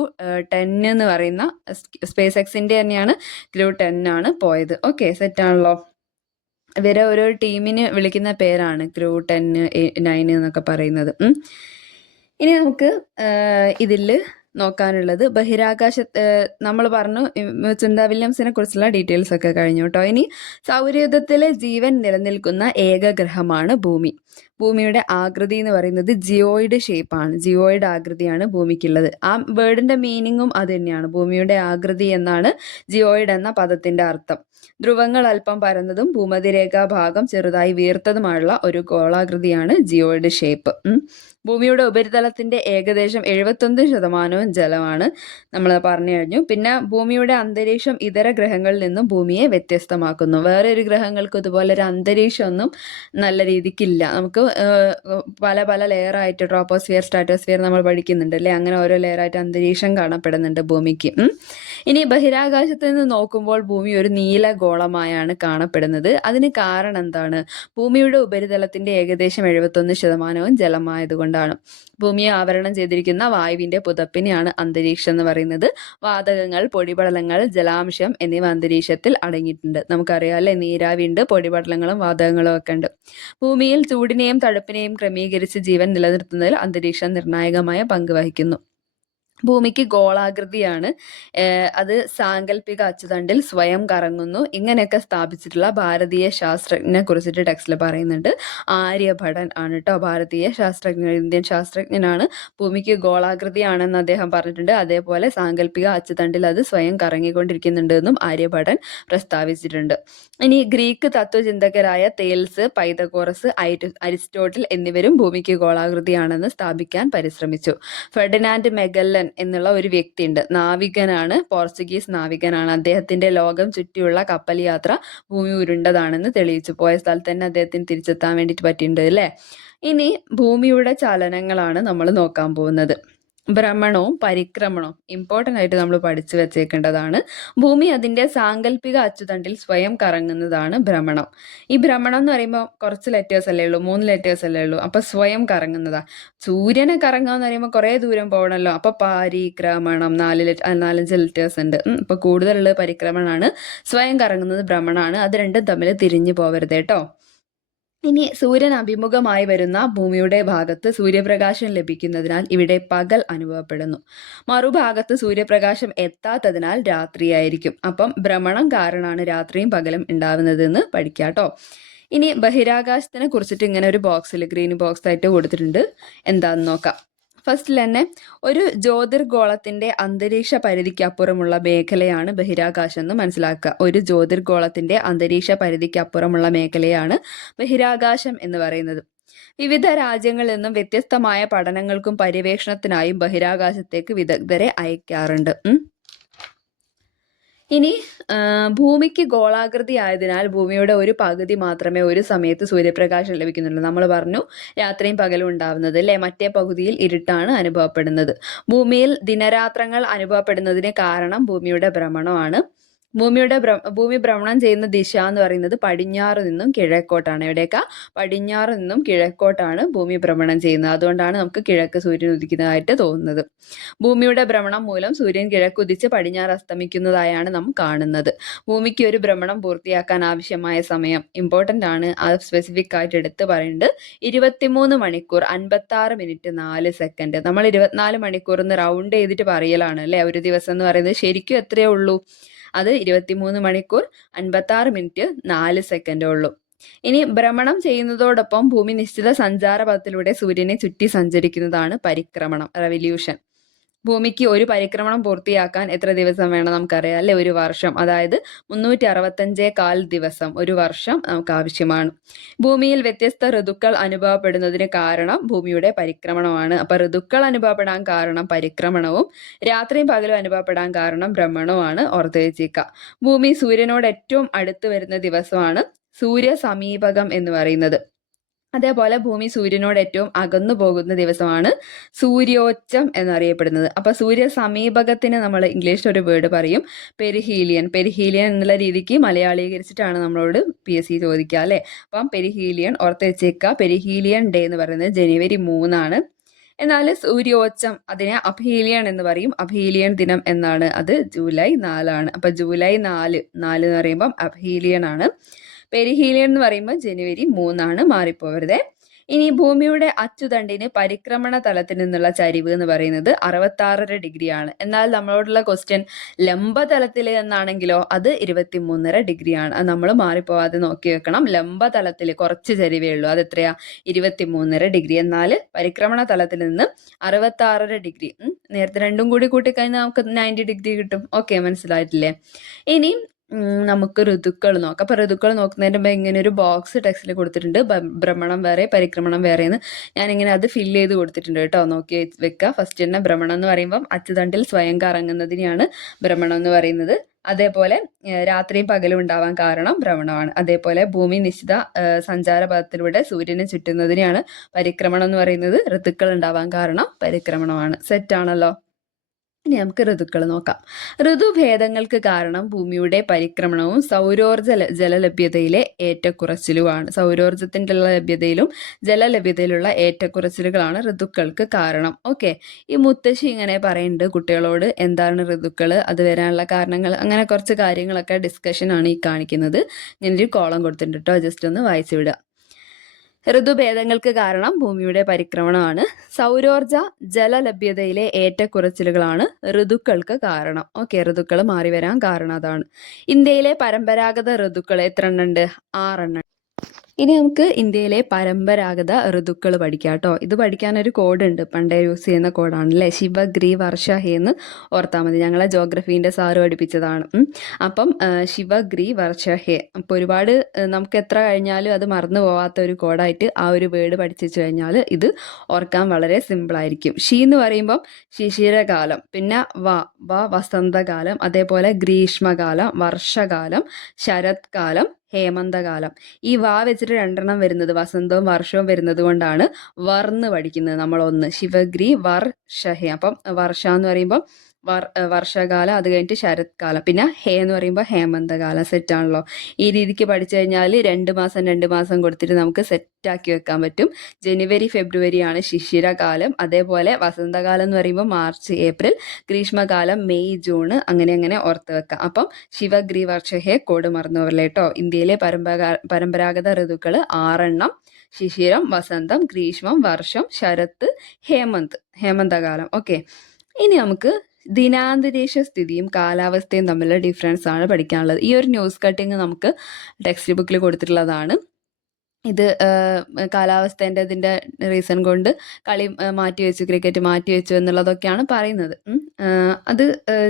10 എന്ന് പറയുന്ന സ്പേസ് എക്സിൻ്റെ തന്നെയാണ് ക്രൂ 10 ആണ് പോയത്. ഓക്കെ, സെറ്റാണല്ലോ. ഇവരെ ഓരോ ടീമിന് വിളിക്കുന്ന പേരാണ് ക്രൂ 10, 9 എന്നൊക്കെ പറയുന്നത്. ഇനി നമുക്ക് ഇതിൽ നോക്കാനുള്ളത് നമ്മൾ പറഞ്ഞു സുനിത വില്യംസിനെ കുറിച്ചുള്ള ഡീറ്റെയിൽസ് ഒക്കെ കഴിഞ്ഞു കേട്ടോ. ഇനി സൗരയൂഥത്തിലെ ജീവൻ നിലനിൽക്കുന്ന ഏക ഗ്രഹമാണ് ഭൂമി. ഭൂമിയുടെ ആകൃതി എന്ന് പറയുന്നത് ജിയോയിഡ് ഷേപ്പാണ്. ജിയോയിഡ് ആകൃതിയാണ് ഭൂമിക്കുള്ളത്. ആ വേർഡിന്റെ മീനിങ്ങും അത് തന്നെയാണ്. ഭൂമിയുടെ ആകൃതി എന്നാണ് ജിയോയിഡ് എന്ന പദത്തിന്റെ അർത്ഥം. ധ്രുവങ്ങൾ അല്പം പരന്നതും ഭൂമധ്യരേഖാ ഭാഗം ചെറുതായി വീർത്തതുമായുള്ള ഒരു ഗോളാകൃതിയാണ് ജിയോയിഡ് ഷേപ്പ്. ഭൂമിയുടെ ഉപരിതലത്തിന്റെ ഏകദേശം 71% ജലമാണ്, നമ്മൾ പറഞ്ഞു കഴിഞ്ഞു. പിന്നെ ഭൂമിയുടെ അന്തരീക്ഷം ഇതര ഗ്രഹങ്ങളിൽ നിന്നും ഭൂമിയെ വ്യത്യസ്തമാക്കുന്നു. വേറെ ഒരു ഗ്രഹങ്ങൾക്ക് ഇതുപോലെ ഒരു അന്തരീക്ഷമൊന്നും നല്ല രീതിക്കില്ല. നമുക്ക് പല പല ലെയർ ആയിട്ട് ട്രോപ്പോസ്ഫിയർ, സ്ട്രാറ്റോസ്ഫിയർ നമ്മൾ പഠിക്കുന്നുണ്ട് അല്ലേ? അങ്ങനെ ഓരോ ലെയർ ആയിട്ട് അന്തരീക്ഷം കാണപ്പെടുന്നുണ്ട് ഭൂമിക്ക്. ഇനി ബഹിരാകാശത്ത് നിന്ന് നോക്കുമ്പോൾ ഭൂമി ഒരു നീല ഗോളമായാണ് കാണപ്പെടുന്നത്. അതിന് കാരണം എന്താണ്? ഭൂമിയുടെ ഉപരിതലത്തിന്റെ ഏകദേശം 71% ജലമായതുകൊണ്ടാണ്. ഭൂമിയെ ആവരണം ചെയ്തിരിക്കുന്ന വായുവിന്റെ പുതപ്പിനെയാണ് അന്തരീക്ഷം എന്ന് പറയുന്നത്. വാതകങ്ങൾ, പൊടിപടലങ്ങൾ, ജലാംശം എന്നിവ അന്തരീക്ഷത്തിൽ അടങ്ങിയിട്ടുണ്ട്. നമുക്കറിയാം അല്ലെ, നീരാവിയുണ്ട്, പൊടിപടലങ്ങളും വാതകങ്ങളും ഒക്കെ ഉണ്ട്. ഭൂമിയിൽ ചൂടിനെയും തണുപ്പിനെയും ക്രമീകരിച്ച് ജീവൻ നിലനിർത്തുന്നതിൽ അന്തരീക്ഷം നിർണായകമായ പങ്ക് വഹിക്കുന്നു. ഭൂമിക്ക് ഗോളാകൃതിയാണ്. അത് സാങ്കല്പിക അച്ചുതണ്ടിൽ സ്വയം കറങ്ങുന്നു. ഇങ്ങനെയൊക്കെ സ്ഥാപിച്ചിട്ടുള്ള ഭാരതീയ ശാസ്ത്രജ്ഞനെ കുറിച്ചിട്ട് ടെക്സ്റ്റിൽ പറയുന്നുണ്ട്. ആര്യഭടൻ ആണ് കേട്ടോ ഭാരതീയ ശാസ്ത്രജ്ഞൻ, ഇന്ത്യൻ ശാസ്ത്രജ്ഞനാണ്. ഭൂമിക്ക് ഗോളാകൃതിയാണെന്ന് അദ്ദേഹം പറഞ്ഞിട്ടുണ്ട്. അതേപോലെ സാങ്കല്പിക അച്ചുതണ്ടിൽ അത് സ്വയം കറങ്ങിക്കൊണ്ടിരിക്കുന്നുണ്ട് എന്നും ആര്യഭടൻ പ്രസ്താവിച്ചിട്ടുണ്ട്. ഇനി ഗ്രീക്ക് തത്വചിന്തകരായ തേൽസ്, പൈതഗോറസ്, അരിസ്റ്റോട്ടിൽ എന്നിവരും ഭൂമിക്ക് ഗോളാകൃതിയാണെന്ന് സ്ഥാപിക്കാൻ പരിശ്രമിച്ചു. ഫെർഡിനാൻഡ് മെഗല്ലൻ എന്നുള്ള ഒരു വ്യക്തിയുണ്ട്, നാവികനാണ്, പോർച്ചുഗീസ് നാവികനാണ്. അദ്ദേഹത്തിന്റെ ലോകം ചുറ്റിയുള്ള കപ്പൽ യാത്ര ഭൂമി ഉരുണ്ടതാണെന്ന് തെളിയിച്ചു. പോയ സ്ഥലത്ത് തന്നെ അദ്ദേഹത്തിന് തിരിച്ചെത്താൻ വേണ്ടിയിട്ട് പറ്റിയിട്ടുണ്ട് അല്ലേ? ഇനി ഭൂമിയുടെ ചലനങ്ങളാണ് നമ്മൾ നോക്കാൻ പോകുന്നത്. ഭ്രമണവും പരിക്രമണവും ഇമ്പോർട്ടൻ്റ് ആയിട്ട് നമ്മൾ പഠിച്ചു വെച്ചേക്കേണ്ടതാണ്. ഭൂമി അതിൻ്റെ സാങ്കല്പിക അച്ചുതണ്ടിൽ സ്വയം കറങ്ങുന്നതാണ് ഭ്രമണം. ഈ ഭ്രമണം എന്ന് പറയുമ്പോൾ കുറച്ച് ലെറ്റേഴ്സ് അല്ലേ ഉള്ളൂ, 3 ലെറ്റേഴ്സ് അല്ലേ ഉള്ളൂ. അപ്പം സ്വയം കറങ്ങുന്നതാ. സൂര്യനെ കറങ്ങുക എന്ന് പറയുമ്പോൾ കുറേ ദൂരം പോകണമല്ലോ. അപ്പം പരിക്രമണം 4-5 ലെറ്റേഴ്സ് ഉണ്ട്. ഇപ്പം കൂടുതലുള്ളത് പരിക്രമണമാണ്. സ്വയം കറങ്ങുന്നത് ഭ്രമണമാണ്. അത് രണ്ടും തമ്മിൽ തിരിഞ്ഞു പോകരുത് കേട്ടോ. ഇനി സൂര്യൻ അഭിമുഖമായി വരുന്ന ഭൂമിയുടെ ഭാഗത്ത് സൂര്യപ്രകാശം ലഭിക്കുന്നതിനാൽ ഇവിടെ പകൽ അനുഭവപ്പെടുന്നു. മറുഭാഗത്ത് സൂര്യപ്രകാശം എത്താത്തതിനാൽ രാത്രിയായിരിക്കും. അപ്പം ഭ്രമണം കാരണമാണ് രാത്രിയും പകലും ഉണ്ടാവുന്നതെന്ന് പഠിക്കാട്ടോ. ഇനി ബഹിരാകാശത്തിനെ കുറിച്ചിട്ട് ഇങ്ങനെ ഒരു ബോക്സിൽ ഗ്രീൻ ബോക്സ് ആയിട്ട് കൊടുത്തിട്ടുണ്ട്. എന്താണെന്ന് നോക്കാം. ഫസ്റ്റിൽ തന്നെ ഒരു ജ്യോതിർഗോളത്തിന്റെ അന്തരീക്ഷ പരിധിക്കപ്പുറമുള്ള മേഖലയാണ് ബഹിരാകാശം എന്ന് മനസ്സിലാക്കുക. ഒരു ജ്യോതിർഗോളത്തിന്റെ അന്തരീക്ഷ പരിധിക്കപ്പുറമുള്ള മേഖലയാണ് ബഹിരാകാശം എന്ന് പറയുന്നത്. വിവിധ രാജ്യങ്ങളിൽ നിന്നും വ്യത്യസ്തമായ പഠനങ്ങൾക്കും പര്യവേഷണത്തിനായും ബഹിരാകാശത്തേക്ക് വിദഗ്ധരെ അയക്കാറുണ്ട്. ഇനി ഭൂമിക്ക് ഗോളാകൃതി ആയതിനാൽ ഭൂമിയുടെ ഒരു പകുതി മാത്രമേ ഒരു സമയത്ത് സൂര്യപ്രകാശം ലഭിക്കുന്നുള്ളൂ. നമ്മൾ പറഞ്ഞു രാത്രിയും പകലും ഉണ്ടാവുന്നത് അല്ലേ? മറ്റേ പകുതിയിൽ ഇരുട്ടാണ് അനുഭവപ്പെടുന്നത്. ഭൂമിയിൽ ദിനരാത്രങ്ങൾ അനുഭവപ്പെടുന്നതിന് കാരണം ഭൂമിയുടെ ഭ്രമണമാണ്. ഭൂമി ഭ്രമണം ചെയ്യുന്ന ദിശ എന്ന് പറയുന്നത് പടിഞ്ഞാറ് നിന്നും കിഴക്കോട്ടാണ്. എവിടേക്കാ? പടിഞ്ഞാറ് നിന്നും കിഴക്കോട്ടാണ് ഭൂമി ഭ്രമണം ചെയ്യുന്നത്. അതുകൊണ്ടാണ് നമുക്ക് കിഴക്ക് സൂര്യൻ ഉദിക്കുന്നതായിട്ട് തോന്നുന്നത്. ഭൂമിയുടെ ഭ്രമണം മൂലം സൂര്യൻ കിഴക്കുദിച്ച് പടിഞ്ഞാറ് അസ്തമിക്കുന്നതായാണ് നാം കാണുന്നത്. ഭൂമിക്ക് ഒരു ഭ്രമണം പൂർത്തിയാക്കാൻ ആവശ്യമായ സമയം ഇമ്പോർട്ടൻ്റ് ആണ്. അത് സ്പെസിഫിക് ആയിട്ട് എടുത്ത് പറയുന്നുണ്ട്. 23 മണിക്കൂർ 56 മിനിറ്റ് 4 സെക്കൻഡ്. നമ്മൾ 24 മണിക്കൂർ എന്ന് റൗണ്ട് ചെയ്തിട്ട് പറയലാണ് അല്ലേ ഒരു ദിവസം എന്ന് പറയുന്നത്. ശരിക്കും എത്രയേ ഉള്ളൂ? അത് 23 മണിക്കൂർ 56 മിനിറ്റ് 4 സെക്കൻഡേ ഉള്ളൂ. ഇനി ഭ്രമണം ചെയ്യുന്നതോടൊപ്പം ഭൂമി നിശ്ചിത സഞ്ചാരപഥത്തിലൂടെ സൂര്യനെ ചുറ്റി സഞ്ചരിക്കുന്നതാണ് പരിക്രമണം, റെവല്യൂഷൻ. ഭൂമിക്ക് ഒരു പരിക്രമണം പൂർത്തിയാക്കാൻ എത്ര ദിവസം വേണം നമുക്കറിയാം അല്ലെ? ഒരു വർഷം. അതായത് 365 ദിവസം, ഒരു വർഷം നമുക്ക് ആവശ്യമാണ്. ഭൂമിയിൽ വ്യത്യസ്ത ഋതുക്കൾ അനുഭവപ്പെടുന്നതിന് കാരണം ഭൂമിയുടെ പരിക്രമണമാണ്. അപ്പൊ ഋതുക്കൾ അനുഭവപ്പെടാൻ കാരണം പരിക്രമണവും രാത്രിയും പകലും അനുഭവപ്പെടാൻ കാരണം ഭ്രമണവുമാണ്. ഓർത്ത് വെച്ചേക്കുക. ഭൂമി സൂര്യനോട് ഏറ്റവും അടുത്ത് വരുന്ന ദിവസമാണ് സൂര്യ സമീപകം എന്ന് പറയുന്നത്. അതേപോലെ ഭൂമി സൂര്യനോട് ഏറ്റവും അകന്നു പോകുന്ന ദിവസമാണ് സൂര്യോച്ചം എന്നറിയപ്പെടുന്നത്. അപ്പൊ സൂര്യ സമീപകത്തിന് നമ്മൾ ഇംഗ്ലീഷിൽ ഒരു വേർഡ് പറയും, പെരിഹീലിയൻ. പെരിഹീലിയൻ എന്നുള്ള രീതിക്ക് മലയാളീകരിച്ചിട്ടാണ് നമ്മളോട് PSC ചോദിക്കുക അല്ലെ? അപ്പം പെരിഹീലിയൻ ഓർത്ത് വെച്ചേക്കുക. പെരിഹീലിയൻ ഡേ എന്ന് പറയുന്നത് ജനുവരി 3 എന്നാൽ സൂര്യോച്ചം അതിനെ അബ്ഹീലിയൻ എന്ന് പറയും. അബ്ഹീലിയൻ ദിനം എന്നാണ്, അത് ജൂലൈ 4 അപ്പൊ ജൂലൈ 4 എന്ന് പറയുമ്പം അബ്ഹീലിയൻ ആണ്. പെരിഹീലിയൻ എന്ന് പറയുമ്പോൾ ജനുവരി 3 മാറിപ്പോവരുതേ. ഇനി ഭൂമിയുടെ അച്ചുതണ്ടിന് പരിക്രമണ തലത്തിൽ നിന്നുള്ള ചരിവ് എന്ന് പറയുന്നത് 66 ഡിഗ്രിയാണ്. എന്നാൽ നമ്മളോടുള്ള ക്വസ്റ്റ്യൻ ലംബതലത്തിൽ എന്നാണെങ്കിലോ അത് 23.5 ഡിഗ്രിയാണ്. അത് നമ്മൾ മാറിപ്പോവാതെ നോക്കി വെക്കണം. ലംബതലത്തിൽ കുറച്ച് ചരിവേ ഉള്ളൂ. അത് എത്രയാ? 23.5 ഡിഗ്രി. എന്നാൽ പരിക്രമണ തലത്തിൽ നിന്ന് 66 ഡിഗ്രി. നേരത്തെ രണ്ടും കൂടി കൂട്ടിക്കഴിഞ്ഞാൽ നമുക്ക് 90 ഡിഗ്രി കിട്ടും. ഓക്കെ, മനസ്സിലായിട്ടില്ലേ? ഇനി നമുക്ക് ഋതുക്കൾ നോക്കാം. അപ്പൊ ഋതുക്കൾ നോക്കുന്നതിന് മുമ്പ് ഇങ്ങനെ ഒരു ബോക്സ് ടെക്സ്റ്റിൽ കൊടുത്തിട്ടുണ്ട്. ഭ്രമണം വേറെ, പരിക്രമണം വേറെയെന്ന്. ഞാനിങ്ങനെ അത് ഫില്ല് ചെയ്ത് കൊടുത്തിട്ടുണ്ട് കേട്ടോ. നോക്കി വെക്കുക. ഫസ്റ്റ് തന്നെ ഭ്രമണം എന്ന് പറയുമ്പം അച്ചുതണ്ടിൽ സ്വയം കറങ്ങുന്നതിനെയാണ് ഭ്രമണം എന്ന് പറയുന്നത്. അതേപോലെ രാത്രിയും പകലും ഉണ്ടാവാൻ കാരണം ഭ്രമണമാണ്. അതേപോലെ ഭൂമി നിശ്ചിത സഞ്ചാരപഥത്തിലൂടെ സൂര്യനെ ചുറ്റുന്നതിനെയാണ് പരിക്രമണം എന്ന് പറയുന്നത്. ഋതുക്കൾ ഉണ്ടാവാൻ കാരണം പരിക്രമണമാണ്. സെറ്റാണല്ലോ. ഇനി നമുക്ക് ഋതുക്കൾ നോക്കാം. ഋതുഭേദങ്ങൾക്ക് കാരണം ഭൂമിയുടെ പരിക്രമണവും സൗരോർജ ജലലഭ്യതയിലെ ഏറ്റക്കുറച്ചിലുമാണ്. സൗരോർജത്തിൻ്റെ ലഭ്യതയിലും ജലലഭ്യതയിലുള്ള ഏറ്റക്കുറച്ചിലുകളാണ് ഋതുക്കൾക്ക് കാരണം. ഓക്കെ, ഈ മുത്തശ്ശി ഇങ്ങനെ പറയുന്നുണ്ട് കുട്ടികളോട് എന്താണ് ഋതുക്കൾ, അത് വരാനുള്ള കാരണങ്ങൾ, അങ്ങനെ കുറച്ച് കാര്യങ്ങളൊക്കെ ഡിസ്കഷനാണ് ഈ കാണിക്കുന്നത്. ഞാനൊരു കോളം കൊടുത്തിട്ടുണ്ട് കേട്ടോ, ജസ്റ്റ് ഒന്ന് വായിച്ചു വിടുക. ഋതുഭേദങ്ങൾക്ക് കാരണം ഭൂമിയുടെ പരിക്രമണമാണ്. സൗരോർജ ജലലഭ്യതയിലെ ഏറ്റക്കുറച്ചിലുകളാണ് ഋതുക്കൾക്ക് കാരണം. ഓക്കെ, ഋതുക്കൾ മാറി വരാൻ കാരണം അതാണ്. ഇന്ത്യയിലെ പരമ്പരാഗത ഋതുക്കൾ എത്ര എണ്ണം ഉണ്ട്? 6 എണ്ണം. ഇനി നമുക്ക് ഇന്ത്യയിലെ പരമ്പരാഗത ഋതുക്കൾ പഠിക്കാം കേട്ടോ. ഇത് പഠിക്കാൻ ഒരു കോഡ് ഉണ്ട്, പണ്ടേ യൂസ് ചെയ്യുന്ന കോഡാണ് അല്ലേ. ശിവഗ്രി വർഷ ഹേ എന്ന് ഓർത്താൽ മതി. ഞങ്ങളെ ജോഗ്രഫീൻ്റെ സാറ് പഠിപ്പിച്ചതാണ്. അപ്പം ശിവഗ്രി വർഷ ഹേ. അപ്പോൾ ഒരുപാട് നമുക്ക് എത്ര കഴിഞ്ഞാലും അത് മറന്നു പോവാത്ത ഒരു കോഡായിട്ട് ആ ഒരു വേർഡ് പഠിച്ചു കഴിഞ്ഞാൽ ഇത് ഓർക്കാൻ വളരെ സിമ്പിളായിരിക്കും. ഷീ എന്ന് പറയുമ്പം ശിശിരകാലം, പിന്നെ വസന്തകാലം, അതേപോലെ ഗ്രീഷ്മകാലം, വർഷകാലം, ശരത്കാലം, ഹേമന്തകാലം. ഈ വെച്ചിട്ട് 2 എണ്ണം വരുന്നത് വസന്തവും വർഷവും വരുന്നത് കൊണ്ടാണ് വർന്ന് പഠിക്കുന്നത് നമ്മൾ. ഒന്ന് ശിവഗ്രി വർഷഹേ. അപ്പം വർഷ എന്ന് പറയുമ്പോൾ വർഷകാലം, അത് കഴിഞ്ഞിട്ട് ശരത്കാലം, പിന്നെ ഹേ എന്ന് പറയുമ്പോൾ ഹേമന്തകാലം. സെറ്റാണല്ലോ. ഈ രീതിക്ക് പഠിച്ചു കഴിഞ്ഞാൽ 2 മാസം കൊടുത്തിട്ട് നമുക്ക് സെറ്റാക്കി വെക്കാൻ പറ്റും. ജനുവരി ഫെബ്രുവരി ആണ് ശിശിരകാലം. അതേപോലെ വസന്തകാലം എന്ന് പറയുമ്പോൾ മാർച്ച് ഏപ്രിൽ, ഗ്രീഷ്മകാലം മെയ് ജൂൺ, അങ്ങനെ അങ്ങനെ ഓർത്ത് വെക്കാം. അപ്പം ശിവഗ്രി വർഷഹേ കോഡ് മറന്നുപോകല്ലേ കേട്ടോ. ഇന്ത്യയിലെ പരമ്പരാഗത ഋതുക്കൾ 6 എണ്ണം. ശിശിരം, വസന്തം, ഗ്രീഷ്മം, വർഷം, ശരത്ത്, ഹേമന്തകാലം. ഓക്കെ, ഇനി നമുക്ക് ദിനാന്തരീക്ഷ സ്ഥിതിയും കാലാവസ്ഥയും തമ്മിലുള്ള ഡിഫറൻസ് ആണ് പഠിക്കാനുള്ളത്. ഈ ഒരു ന്യൂസ് കട്ടിങ് നമുക്ക് ടെക്സ്റ്റ് ബുക്കിൽ കൊടുത്തിട്ടുള്ളതാണ്. ഇത് കാലാവസ്ഥേൻ്റെ ഇതിൻ്റെ റീസൺ കൊണ്ട് കളി മാറ്റിവെച്ചു, ക്രിക്കറ്റ് മാറ്റിവെച്ചു എന്നുള്ളതൊക്കെയാണ് പറയുന്നത്. അത്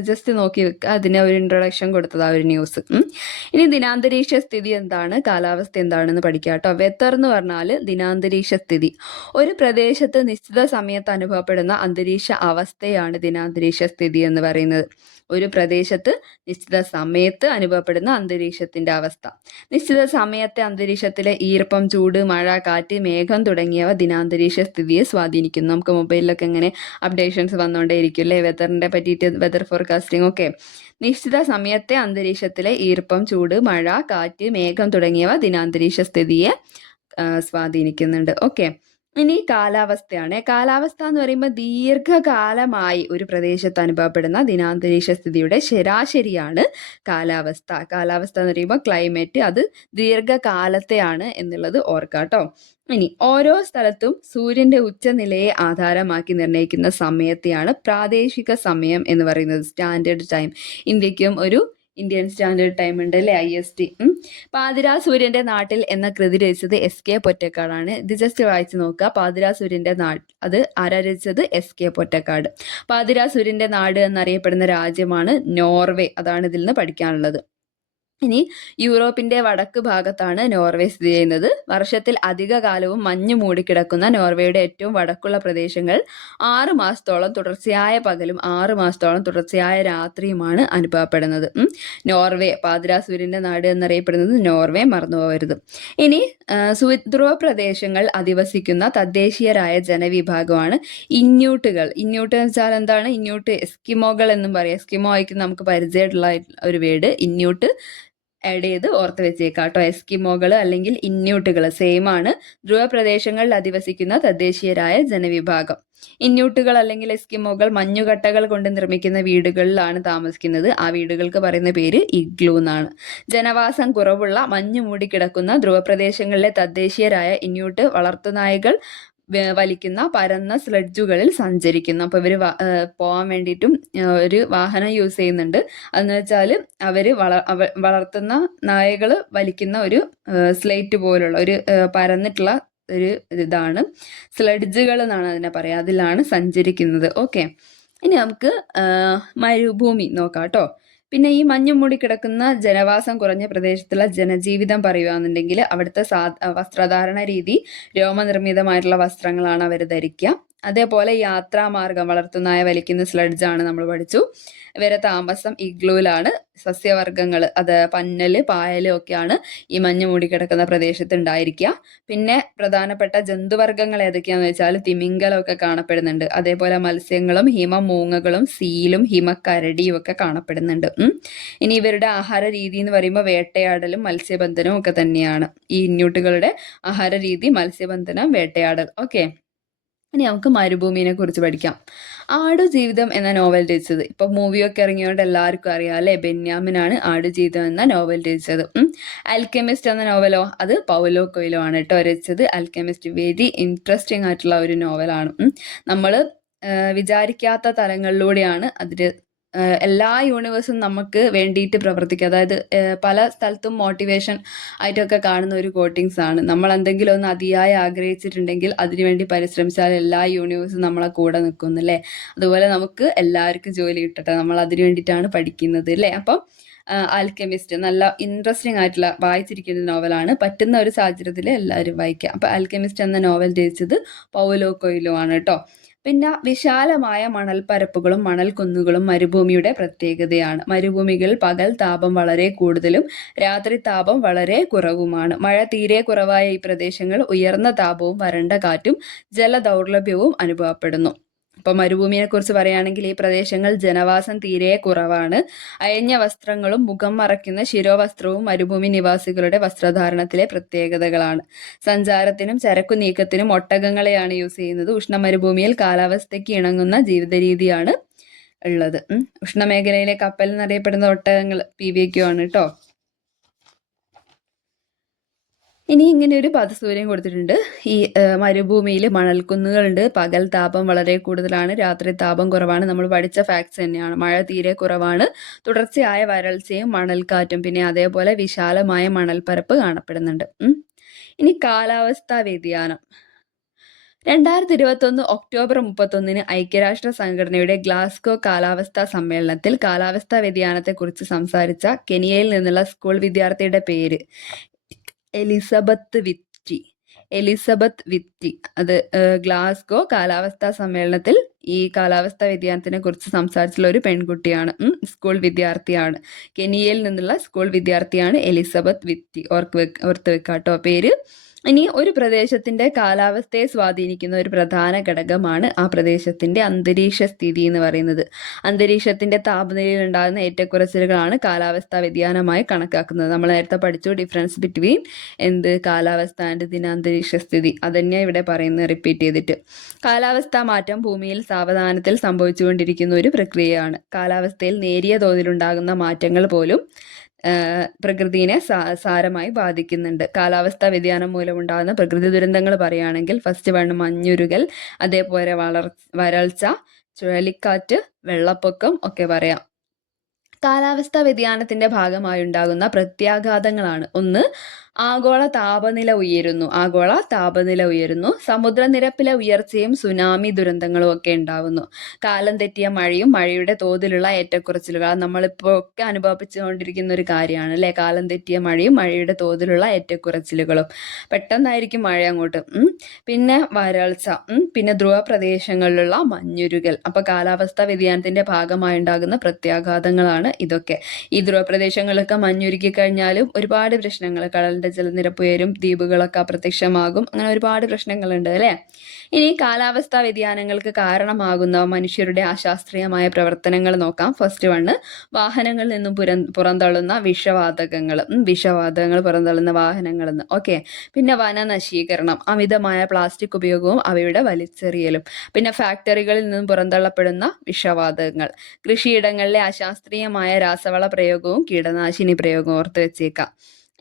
ജസ്റ്റ് നോക്കി വെക്കുക. അതിന് ഒരു ഇൻട്രൊഡക്ഷൻ കൊടുത്തത് ആ ഒരു ന്യൂസ്. ഇനി ദിനാന്തരീക്ഷ സ്ഥിതി എന്താണ്, കാലാവസ്ഥ എന്താണെന്ന് പഠിക്കുക കേട്ടോ. വെതർ എന്ന് പറഞ്ഞാൽ ദിനാന്തരീക്ഷ സ്ഥിതി. ഒരു പ്രദേശത്ത് നിശ്ചിത സമയത്ത് അനുഭവപ്പെടുന്ന അന്തരീക്ഷ അവസ്ഥയാണ് ദിനാന്തരീക്ഷ സ്ഥിതി എന്ന് പറയുന്നത്. ഒരു പ്രദേശത്ത് നിശ്ചിത സമയത്ത് അനുഭവപ്പെടുന്ന അന്തരീക്ഷത്തിന്റെ അവസ്ഥ. നിശ്ചിത സമയത്തെ അന്തരീക്ഷത്തിലെ ഈർപ്പം, ചൂട്, മഴ, കാറ്റ്, മേഘം തുടങ്ങിയവ ദിനാന്തരീക്ഷ സ്ഥിതിയെ സ്വാധീനിക്കുന്നു. നമുക്ക് മൊബൈലിലൊക്കെ ഇങ്ങനെ അപ്ഡേഷൻസ് വന്നുകൊണ്ടേയിരിക്കും അല്ലേ, വെതറിനെ പറ്റിയിട്ട്, വെതർ ഫോർകാസ്റ്റിംഗ് ഒക്കെ. നിശ്ചിത സമയത്തെ അന്തരീക്ഷത്തിലെ ഈർപ്പം, ചൂട്, മഴ, കാറ്റ്, മേഘം തുടങ്ങിയവ ദിനാന്തരീക്ഷ സ്ഥിതിയെ സ്വാധീനിക്കുന്നുണ്ട്. ഓക്കെ, ഇനി കാലാവസ്ഥയാണ്. കാലാവസ്ഥ എന്ന് പറയുമ്പോൾ ദീർഘകാലമായി ഒരു പ്രദേശത്ത് അനുഭവപ്പെടുന്ന ദിനാന്തരീക്ഷ സ്ഥിതിയുടെ ശരാശരിയാണ് കാലാവസ്ഥ. കാലാവസ്ഥ എന്ന് പറയുമ്പോൾ ക്ലൈമറ്റ്, അത് ദീർഘകാലത്തെയാണ് എന്നുള്ളത് ഓർക്കാട്ടോ. ഇനി ഓരോ സ്ഥലത്തും സൂര്യന്റെ ഉച്ചനിലയെ ആധാരമാക്കി നിർണ്ണയിക്കുന്ന സമയത്തെയാണ് പ്രാദേശിക സമയം എന്ന് പറയുന്നത്, സ്റ്റാൻഡേർഡ് ടൈം. ഇന്ത്യക്കും ഒരു ഇന്ത്യൻ സ്റ്റാൻഡേർഡ് ടൈം ഉണ്ട് അല്ലേ, IST. പാതിരാ സൂര്യന്റെ നാട്ടിൽ എന്ന കൃതി രചിച്ചത് SK പൊറ്റക്കാടാണ്. ഇത് ജസ്റ്റ് വായിച്ചു നോക്കുക. പാതിരാ സൂര്യന്റെ നാട്, അത് ആരാ രചിച്ചത്? SK പൊറ്റക്കാട്. പാതിരാ സൂര്യന്റെ നാട് എന്നറിയപ്പെടുന്ന രാജ്യമാണ് നോർവേ. അതാണ് ഇതിൽ നിന്ന് പഠിക്കാനുള്ളത്. ഇനി യൂറോപ്പിന്റെ വടക്ക് ഭാഗത്താണ് നോർവേ സ്ഥിതി ചെയ്യുന്നത്. വർഷത്തിൽ അധിക കാലവും മഞ്ഞ് മൂടിക്കിടക്കുന്ന നോർവേയുടെ ഏറ്റവും വടക്കുള്ള പ്രദേശങ്ങൾ 6 മാസത്തോളം തുടർച്ചയായ പകലും 6 മാസത്തോളം തുടർച്ചയായ രാത്രിയുമാണ് അനുഭവപ്പെടുന്നത്. നോർവേ, പാതിരാ സൂര്യന്റെ നാട് എന്നറിയപ്പെടുന്നത് നോർവേ, മറന്നുപോകരുത്. ഇനി ധ്രുവ പ്രദേശങ്ങൾ അധിവസിക്കുന്ന തദ്ദേശീയരായ ജനവിഭാഗമാണ് ഇന്യൂട്ടുകൾ. ഇന്യൂട്ട് എന്ന് വെച്ചാൽ എന്താണ്? ഇന്യൂട്ട് എസ്കിമോകൾ എന്നും പറയാം. എസ്കിമോ ആയിരിക്കും നമുക്ക് പരിചയമുള്ള ഒരു വേർഡ്. ഇന്യൂട്ട് ആഡ് ചെയ്ത് ഓർത്ത് വെച്ചേക്കാം കേട്ടോ. എസ്കിമോകൾ അല്ലെങ്കിൽ ഇന്യൂട്ടുകൾ സെയിം ആണ്. ധ്രുവ പ്രദേശങ്ങളിൽ അധിവസിക്കുന്ന തദ്ദേശീയരായ ജനവിഭാഗം. ഇന്യൂട്ടുകൾ അല്ലെങ്കിൽ എസ്കിമോകൾ മഞ്ഞുകട്ടകൾ കൊണ്ട് നിർമ്മിക്കുന്ന വീടുകളിലാണ് താമസിക്കുന്നത്. ആ വീടുകൾക്ക് പറയുന്ന പേര് ഇഗ്ലൂ എന്നാണ്. ജനവാസം കുറവുള്ള മഞ്ഞു മൂടിക്കിടക്കുന്ന ധ്രുവപ്രദേശങ്ങളിലെ തദ്ദേശീയരായ ഇന്യൂട്ട് വളർത്തുനായകൾ വലിക്കുന്ന പരന്ന സ്ലെഡ്ജുകളിൽ സഞ്ചരിക്കുന്നു. അപ്പോൾ ഇവർ പോകാൻ വേണ്ടിയിട്ടും ഒരു വാഹനം യൂസ് ചെയ്യുന്നുണ്ട്. അതെന്ന് വെച്ചാൽ അവർ വളർത്തുന്ന നായകൾ വലിക്കുന്ന ഒരു സ്ലേറ്റ് പോലുള്ള ഒരു പരന്നിട്ടുള്ള ഒരു ഇതാണ് സ്ലെഡ്ജുകൾ എന്നാണ് അതിനെ പറയുക. അതിലാണ് സഞ്ചരിക്കുന്നത്. ഓക്കെ, ഇനി നമുക്ക് മരുഭൂമി നോക്കാം കേട്ടോ. പിന്നെ ഈ മഞ്ഞു മൂടി കിടക്കുന്ന ജനവാസം കുറഞ്ഞ പ്രദേശത്തുള്ള ജനജീവിതം പറയുകയാണെന്നുണ്ടെങ്കിൽ അവിടുത്തെ വസ്ത്രധാരണ രീതി രോമനിർമ്മിതമായിട്ടുള്ള വസ്ത്രങ്ങളാണ് അവർ ധരിക്കുക. അതേപോലെ യാത്രാമാർഗം വളർത്തുനായ വലിക്കുന്ന സ്ലഡ്ജാണ് നമ്മൾ പഠിച്ചു. ഇവരെ താമസം ഇഗ്ലൂലാണ്. സസ്യവർഗ്ഗങ്ങൾ അത് പന്നല് പായല് ഒക്കെയാണ് ഈ മഞ്ഞ് മൂടിക്കിടക്കുന്ന പ്രദേശത്ത് ഉണ്ടായിരിക്കുക. പിന്നെ പ്രധാനപ്പെട്ട ജന്തുവർഗ്ഗങ്ങൾ ഏതൊക്കെയാണെന്ന് വെച്ചാൽ തിമിംഗലമൊക്കെ കാണപ്പെടുന്നുണ്ട്. അതേപോലെ മത്സ്യങ്ങളും ഹിമമൂങ്ങകളും സീലും ഹിമക്കരടിയും ഒക്കെ കാണപ്പെടുന്നുണ്ട്. ഇനി ഇവരുടെ ആഹാര രീതി എന്ന് പറയുമ്പോൾ വേട്ടയാടലും മത്സ്യബന്ധനവും ഒക്കെ തന്നെയാണ്. ഈ ഇന്യൂട്ടുകളുടെ ആഹാര രീതി മത്സ്യബന്ധനം, വേട്ടയാടൽ. ഓക്കെ, ഇനി നമുക്ക് മരുഭൂമിനെ കുറിച്ച് പഠിക്കാം. ആടുജീവിതം എന്ന നോവൽ രചിച്ചത്, ഇപ്പൊ മൂവിയൊക്കെ ഇറങ്ങിയോണ്ട് എല്ലാവർക്കും അറിയാം അല്ലെ, ബെന്യാമിനാണ് ആടുജീവിതം എന്ന നോവൽ രചിച്ചത്. ആൽക്കെമിസ്റ്റ് എന്ന നോവലോ അത് പൗലോ കൊയ്ലോ ആണ് കേട്ടോ രചിച്ചത്. ആൽക്കെമിസ്റ്റ് വെരി ഇൻട്രസ്റ്റിംഗ് ആയിട്ടുള്ള ഒരു നോവലാണ്. നമ്മൾ വിചാരിക്കാത്ത തലങ്ങളിലൂടെയാണ് അതിൽ എല്ലാ യൂണിവേഴ്സും നമുക്ക് വേണ്ടിയിട്ട് പ്രവർത്തിക്കുക. അതായത് പല സ്ഥലത്തും മോട്ടിവേഷൻ ആയിട്ടൊക്കെ കാണുന്ന ഒരു കോട്ടിങ്സ് ആണ്. നമ്മൾ എന്തെങ്കിലും ഒന്ന് അതിയായി ആഗ്രഹിച്ചിട്ടുണ്ടെങ്കിൽ അതിനുവേണ്ടി പരിശ്രമിച്ചാൽ എല്ലാ യൂണിവേഴ്സും നമ്മളെ കൂടെ നിൽക്കുന്നു അല്ലേ. അതുപോലെ നമുക്ക് എല്ലാവർക്കും ജോലി കിട്ടട്ടെ, നമ്മൾ അതിനു വേണ്ടിയിട്ടാണ് പഠിക്കുന്നത് അല്ലേ. അപ്പം ആൽക്കെമിസ്റ്റ് നല്ല ഇൻട്രസ്റ്റിംഗ് ആയിട്ടുള്ള വായിച്ചിരിക്കുന്ന നോവലാണ്. പറ്റുന്ന ഒരു സാഹചര്യത്തിൽ എല്ലാവരും വായിക്കുക. അപ്പം ആൽക്കെമിസ്റ്റ് എന്ന നോവൽ രചിച്ചത് പൗലോ കൊയ്ലോ ആണ് കേട്ടോ. പിന്നെ വിശാലമായ മണൽപ്പരപ്പുകളും മണൽക്കുന്നുകളും മരുഭൂമിയുടെ പ്രത്യേകതയാണ്. മരുഭൂമികളിൽ പകൽ താപം വളരെ കൂടുതലും രാത്രി താപം വളരെ കുറവുമാണ്. മഴ തീരെ കുറവായ ഈ പ്രദേശങ്ങൾ ഉയർന്ന താപവും വരണ്ട കാറ്റും ജലദൗർലഭ്യവും അനുഭവപ്പെടുന്നു. ഇപ്പൊ മരുഭൂമിയെ കുറിച്ച് പറയുകയാണെങ്കിൽ ഈ പ്രദേശങ്ങൾ ജനവാസം തീരെ കുറവാണ്. അയഞ്ഞ വസ്ത്രങ്ങളും മുഖം മറയ്ക്കുന്ന ശിരോവസ്ത്രവും മരുഭൂമി നിവാസികളുടെ വസ്ത്രധാരണത്തിലെ പ്രത്യേകതകളാണ്. സഞ്ചാരത്തിനും ചരക്കു നീക്കത്തിനും ഒട്ടകങ്ങളെയാണ് യൂസ് ചെയ്യുന്നത്. ഉഷ്ണമരുഭൂമിയിൽ കാലാവസ്ഥയ്ക്ക് ഇണങ്ങുന്ന ജീവിത രീതിയാണ് ഉള്ളത്. ഉഷ്ണമേഖലയിലെ കപ്പൽ എന്നറിയപ്പെടുന്ന ഒട്ടകങ്ങൾ PVQ ആണ് കേട്ടോ. ഇനി ഇങ്ങനെ ഒരു പദസൂര്യം കൊടുത്തിട്ടുണ്ട്. ഈ മരുഭൂമിയിൽ മണൽക്കുന്നുകളുണ്ട്, പകൽ താപം വളരെ കൂടുതലാണ്, രാത്രി താപം കുറവാണ്. നമ്മൾ പഠിച്ച ഫാക്ട്സ് തന്നെയാണ്. മഴ തീരെ കുറവാണ്, തുടർച്ചയായ വരൾച്ചയും മണൽക്കാറ്റും, പിന്നെ അതേപോലെ വിശാലമായ മണൽപ്പരപ്പ് കാണപ്പെടുന്നുണ്ട്. ഇനി കാലാവസ്ഥാ വ്യതിയാനം. 2021 ഒക്ടോബർ 31 ഐക്യരാഷ്ട്ര സംഘടനയുടെ ഗ്ലാസ്ഗോ കാലാവസ്ഥാ സമ്മേളനത്തിൽ കാലാവസ്ഥാ വ്യതിയാനത്തെക്കുറിച്ച് സംസാരിച്ച കെനിയയിൽ നിന്നുള്ള സ്കൂൾ വിദ്യാർത്ഥിയുടെ പേര് എലിസബത്ത് വിറ്റി. അത് ഗ്ലാസ്ഗോ കാലാവസ്ഥാ സമ്മേളനത്തിൽ ഈ കാലാവസ്ഥാ വ്യതിയാനത്തിനെ കുറിച്ച് സംസാരിച്ചുള്ള ഒരു പെൺകുട്ടിയാണ്. സ്കൂൾ വിദ്യാർത്ഥിയാണ്. കെനിയയിൽ നിന്നുള്ള സ്കൂൾ വിദ്യാർത്ഥിയാണ് എലിസബത്ത് വിറ്റി. ഓർത്ത് വെക്കാട്ടോ പേര്. ഇനി ഒരു പ്രദേശത്തിന്റെ കാലാവസ്ഥയെ സ്വാധീനിക്കുന്ന ഒരു പ്രധാന ഘടകമാണ് ആ പ്രദേശത്തിന്റെ അന്തരീക്ഷ സ്ഥിതി എന്ന് പറയുന്നത്. അന്തരീക്ഷത്തിന്റെ താപനിലയിൽ ഉണ്ടാകുന്ന ഏറ്റക്കുറച്ചിലുകളാണ് കാലാവസ്ഥാ വ്യതിയാനമായി കണക്കാക്കുന്നത്. നമ്മൾ നേരത്തെ പഠിച്ചു ഡിഫറൻസ് ബിറ്റ്വീൻ കാലാവസ്ഥ ആൻഡ് അന്തരീക്ഷ സ്ഥിതി. അതന്നെയാണ് ഇവിടെ പറയുന്നത് റിപ്പീറ്റ് ചെയ്തിട്ട്. കാലാവസ്ഥാ മാറ്റം ഭൂമിയിൽ സാവധാനത്തിൽ സംഭവിച്ചുകൊണ്ടിരിക്കുന്ന ഒരു പ്രക്രിയയാണ്. കാലാവസ്ഥയിൽ നേരിയ തോതിലുണ്ടാകുന്ന മാറ്റങ്ങൾ പോലും പ്രകൃതിയെ സാരമായി ബാധിക്കുന്നുണ്ട്. കാലാവസ്ഥാ വ്യതിയാനം മൂലമുണ്ടാകുന്ന പ്രകൃതി ദുരന്തങ്ങൾ പറയുകയാണെങ്കിൽ ഫസ്റ്റ് വൺ മഞ്ഞുരുകൽ, അതേപോലെ വരൾച്ച, ചുഴലിക്കാറ്റ്, വെള്ളപ്പൊക്കം ഒക്കെ പറയാം. കാലാവസ്ഥാ വ്യതിയാനത്തിന്റെ ഭാഗമായി ഉണ്ടാകുന്ന പ്രത്യാഘാതങ്ങളാണ്. ഒന്ന്, ആഗോള താപനില ഉയരുന്നു. സമുദ്രനിരപ്പിലെ ഉയർച്ചയും സുനാമി ദുരന്തങ്ങളും ഒക്കെ ഉണ്ടാവുന്നു. കാലം തെറ്റിയ മഴയും മഴയുടെ തോതിലുള്ള ഏറ്റക്കുറച്ചിലുകൾ നമ്മളിപ്പോൾ ഒക്കെ അനുഭവിച്ചുകൊണ്ടിരിക്കുന്ന ഒരു കാര്യമാണ് അല്ലെ. കാലം തെറ്റിയ മഴയും മഴയുടെ തോതിലുള്ള ഏറ്റക്കുറച്ചിലുകളും. പെട്ടെന്നായിരിക്കും മഴ അങ്ങോട്ട്. പിന്നെ വരൾച്ച, പിന്നെ ധ്രുവ പ്രദേശങ്ങളിലുള്ള മഞ്ഞുരുകൽ. അപ്പൊ കാലാവസ്ഥാ വ്യതിയാനത്തിന്റെ ഭാഗമായി ഉണ്ടാകുന്ന പ്രത്യാഘാതങ്ങളാണ് ഇതൊക്കെ. ഈ ധ്രുവ പ്രദേശങ്ങളിലൊക്കെ മഞ്ഞുരുക്കി കഴിഞ്ഞാലും ഒരുപാട് പ്രശ്നങ്ങൾ, കടലിന്റെ ഭൂമിയുടെ ജലനിരപ്പ് ഉയരും, ദ്വീപുകളൊക്കെ അപ്രത്യക്ഷമാകും, അങ്ങനെ ഒരുപാട് പ്രശ്നങ്ങളുണ്ട് അല്ലേ. ഇനി കാലാവസ്ഥാ വ്യതിയാനങ്ങൾക്ക് കാരണമാകുന്ന മനുഷ്യരുടെ അശാസ്ത്രീയമായ പ്രവർത്തനങ്ങൾ നോക്കാം. ഫസ്റ്റ് വണ്ണ്, വാഹനങ്ങളിൽ നിന്നും പുറന്തള്ളുന്ന വിഷവാതകങ്ങൾ പുറന്തള്ളുന്ന വാഹനങ്ങളിൽ നിന്ന്. ഓക്കെ. പിന്നെ വനനശീകരണം, അമിതമായ പ്ലാസ്റ്റിക് ഉപയോഗവും അവയുടെ വലിച്ചെറിയലും. പിന്നെ ഫാക്ടറികളിൽ നിന്നും പുറന്തള്ളപ്പെടുന്ന വിഷവാതകങ്ങൾ, കൃഷിയിടങ്ങളിലെ അശാസ്ത്രീയമായ രാസവള പ്രയോഗവും കീടനാശിനി പ്രയോഗവും ഓർത്ത് വെച്ചേക്കാം.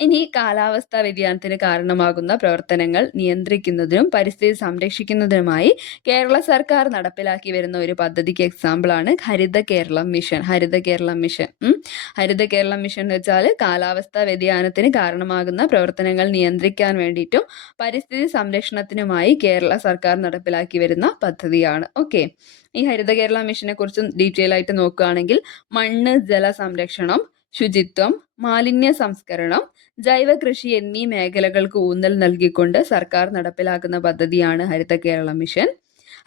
ഇനി കാലാവസ്ഥാ വ്യതിയാനത്തിന് കാരണമാകുന്ന പ്രവർത്തനങ്ങൾ നിയന്ത്രിക്കുന്നതിനും പരിസ്ഥിതി സംരക്ഷിക്കുന്നതിനുമായി കേരള സർക്കാർ നടപ്പിലാക്കി വരുന്ന ഒരു പദ്ധതിക്ക് എക്സാമ്പിളാണ് ഹരിത കേരളം മിഷൻ. ഹരിത കേരളം മിഷൻ എന്ന് വെച്ചാൽ കാലാവസ്ഥാ വ്യതിയാനത്തിന് കാരണമാകുന്ന പ്രവർത്തനങ്ങൾ നിയന്ത്രിക്കാൻ വേണ്ടിയിട്ടും പരിസ്ഥിതി സംരക്ഷണത്തിനുമായി കേരള സർക്കാർ നടപ്പിലാക്കി വരുന്ന പദ്ധതിയാണ്. ഓക്കെ. ഈ ഹരിത കേരളം മിഷനെ കുറിച്ച് ഡീറ്റെയിൽ ആയിട്ട് നോക്കുകയാണെങ്കിൽ മണ്ണ് ജല സംരക്ഷണം, ശുചിത്വം, മാലിന്യ സംസ്കരണം, ജൈവ കൃഷി എന്നീ മേഖലകൾക്ക് ഊന്നൽ നൽകിക്കൊണ്ട് സർക്കാർ നടപ്പിലാക്കുന്ന പദ്ധതിയാണ് ഹരിത കേരളം മിഷൻ.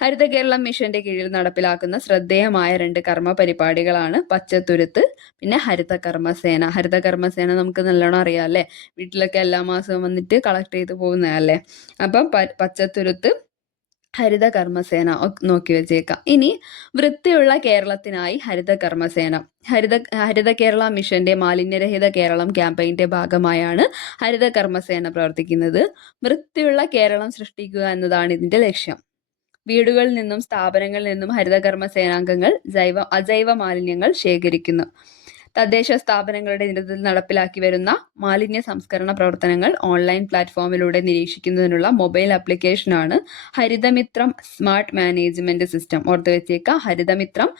ഹരിത കേരളം മിഷന്റെ കീഴിൽ നടപ്പിലാക്കുന്ന ശ്രദ്ധേയമായ 2 കർമ്മ പരിപാടികളാണ് പച്ചത്തുരുത്ത്, പിന്നെ ഹരിത കർമ്മസേന. ഹരിത കർമ്മസേന നമുക്ക് നല്ലോണം അറിയാം അല്ലേ, വീട്ടിലൊക്കെ എല്ലാ മാസവും വന്നിട്ട് കളക്ട് ചെയ്ത് പോകുന്നതല്ലേ. അപ്പം പച്ചത്തുരുത്ത്, ഹരിത കർമ്മസേന നോക്കി വെച്ചേക്കാം. ഇനി വൃത്തിയുള്ള കേരളത്തിനായി ഹരിത കർമ്മസേന. ഹരിത കേരള മിഷന്റെ മാലിന്യരഹിത കേരളം ക്യാമ്പയിന്റെ ഭാഗമായാണ് ഹരിത കർമ്മസേന പ്രവർത്തിക്കുന്നത്. വൃത്തിയുള്ള കേരളം സൃഷ്ടിക്കുക എന്നതാണ് ഇതിന്റെ ലക്ഷ്യം. വീടുകളിൽ നിന്നും സ്ഥാപനങ്ങളിൽ നിന്നും ഹരിത കർമ്മസേനാംഗങ്ങൾ അജൈവ മാലിന്യങ്ങൾ ശേഖരിക്കുന്നു. തദ്ദേശ സ്ഥാപനങ്ങളുടെ നേതൃത്വത്തിൽ നടപ്പിലാക്കി വരുന്ന മാലിന്യ സംസ്കരണ പ്രവർത്തനങ്ങൾ ഓൺലൈൻ പ്ലാറ്റ്ഫോമിലൂടെ നിരീക്ഷിക്കുന്നതിനുള്ള മൊബൈൽ ആപ്ലിക്കേഷനാണ് ഹരിതമിത്രം സ്മാർട്ട് മാനേജ്മെന്റ് സിസ്റ്റം. ഓർത്ത് വെച്ചേക്കാം, ഹരിതമിത്രം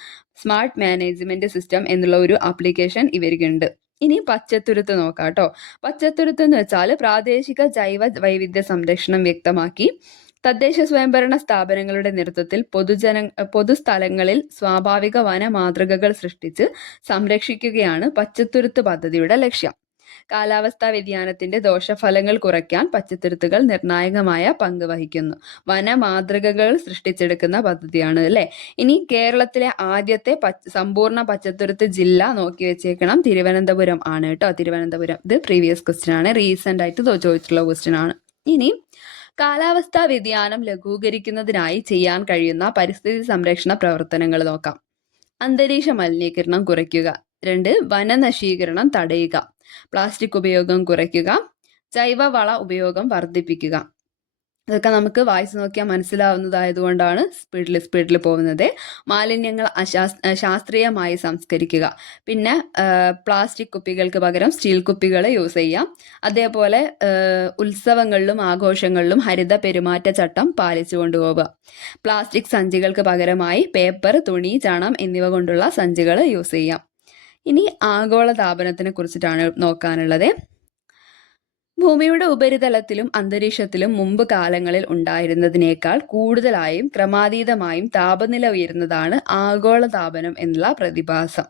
സ്മാർട്ട് മാനേജ്മെന്റ് സിസ്റ്റം എന്നുള്ള ഒരു ആപ്ലിക്കേഷൻ ഇവർക്കുണ്ട്. ഇനി പച്ചത്തുരുത്ത് നോക്കാം കേട്ടോ. പച്ചത്തുരുത്ത് എന്ന് വെച്ചാൽ പ്രാദേശിക ജൈവ വൈവിധ്യ സംരക്ഷണം വ്യക്തമാക്കി തദ്ദേശ സ്വയംഭരണ സ്ഥാപനങ്ങളുടെ നേതൃത്വത്തിൽ പൊതുസ്ഥലങ്ങളിൽ സ്വാഭാവിക വന മാതൃകകൾ സൃഷ്ടിച്ച് സംരക്ഷിക്കുകയാണ് പച്ചത്തുരുത്ത് പദ്ധതിയുടെ ലക്ഷ്യം. കാലാവസ്ഥാ വ്യതിയാനത്തിന്റെ ദോഷഫലങ്ങൾ കുറയ്ക്കാൻ പച്ചത്തുരുത്തുകൾ നിർണായകമായ പങ്ക് വഹിക്കുന്നു. വന മാതൃകകൾ സൃഷ്ടിച്ചെടുക്കുന്ന പദ്ധതിയാണ് അല്ലേ. ഇനി കേരളത്തിലെ ആദ്യത്തെ സമ്പൂർണ്ണ പച്ചത്തുരുത്ത് ജില്ല നോക്കി വെച്ചേക്കണം, തിരുവനന്തപുരം ആണ് കേട്ടോ. തിരുവനന്തപുരം. ഇത് പ്രീവിയസ് ക്വസ്റ്റ്യൻ ആണ്, റീസെന്റ് ആയിട്ട് ചോദിച്ചിട്ടുള്ള ക്വസ്റ്റ്യൻ ആണ്. ഇനി കാലാവസ്ഥാ വ്യതിയാനം ലഘൂകരിക്കുന്നതിനായി ചെയ്യാൻ കഴിയുന്ന പരിസ്ഥിതി സംരക്ഷണ പ്രവർത്തനങ്ങൾ നോക്കാം. അന്തരീക്ഷ മലിനീകരണം കുറയ്ക്കുക. 2, വനനശീകരണം തടയുക. പ്ലാസ്റ്റിക് ഉപയോഗം കുറയ്ക്കുക. ജൈവവള ഉപയോഗം വർദ്ധിപ്പിക്കുക. ഇതൊക്കെ നമുക്ക് വായിച്ചു നോക്കിയാൽ മനസ്സിലാവുന്നതായതുകൊണ്ടാണ് സ്പീഡിൽ പോകുന്നത്. മാലിന്യങ്ങൾ ശാസ്ത്രീയമായി സംസ്കരിക്കുക. പിന്നെ പ്ലാസ്റ്റിക് കുപ്പികൾക്ക് പകരം സ്റ്റീൽ കുപ്പികൾ യൂസ് ചെയ്യാം. അതേപോലെ ഉത്സവങ്ങളിലും ആഘോഷങ്ങളിലും ഹരിത പെരുമാറ്റച്ചട്ടം പാലിച്ചു കൊണ്ടുപോവുക. പ്ലാസ്റ്റിക് സഞ്ചികൾക്ക് പകരമായി പേപ്പർ, തുണി, ചണം എന്നിവ കൊണ്ടുള്ള സഞ്ചികൾ യൂസ് ചെയ്യാം. ഇനി ആഗോളതാപനത്തിനെ കുറിച്ചിട്ടാണ് നോക്കാനുള്ളത്. ഭൂമിയുടെ ഉപരിതലത്തിലും അന്തരീക്ഷത്തിലും മുമ്പ് കാലങ്ങളിൽ ഉണ്ടായിരുന്നതിനേക്കാൾ കൂടുതലായും ക്രമാതീതമായും താപനില ഉയരുന്നതാണ് ആഗോളതാപനം എന്നുള്ള പ്രതിഭാസം.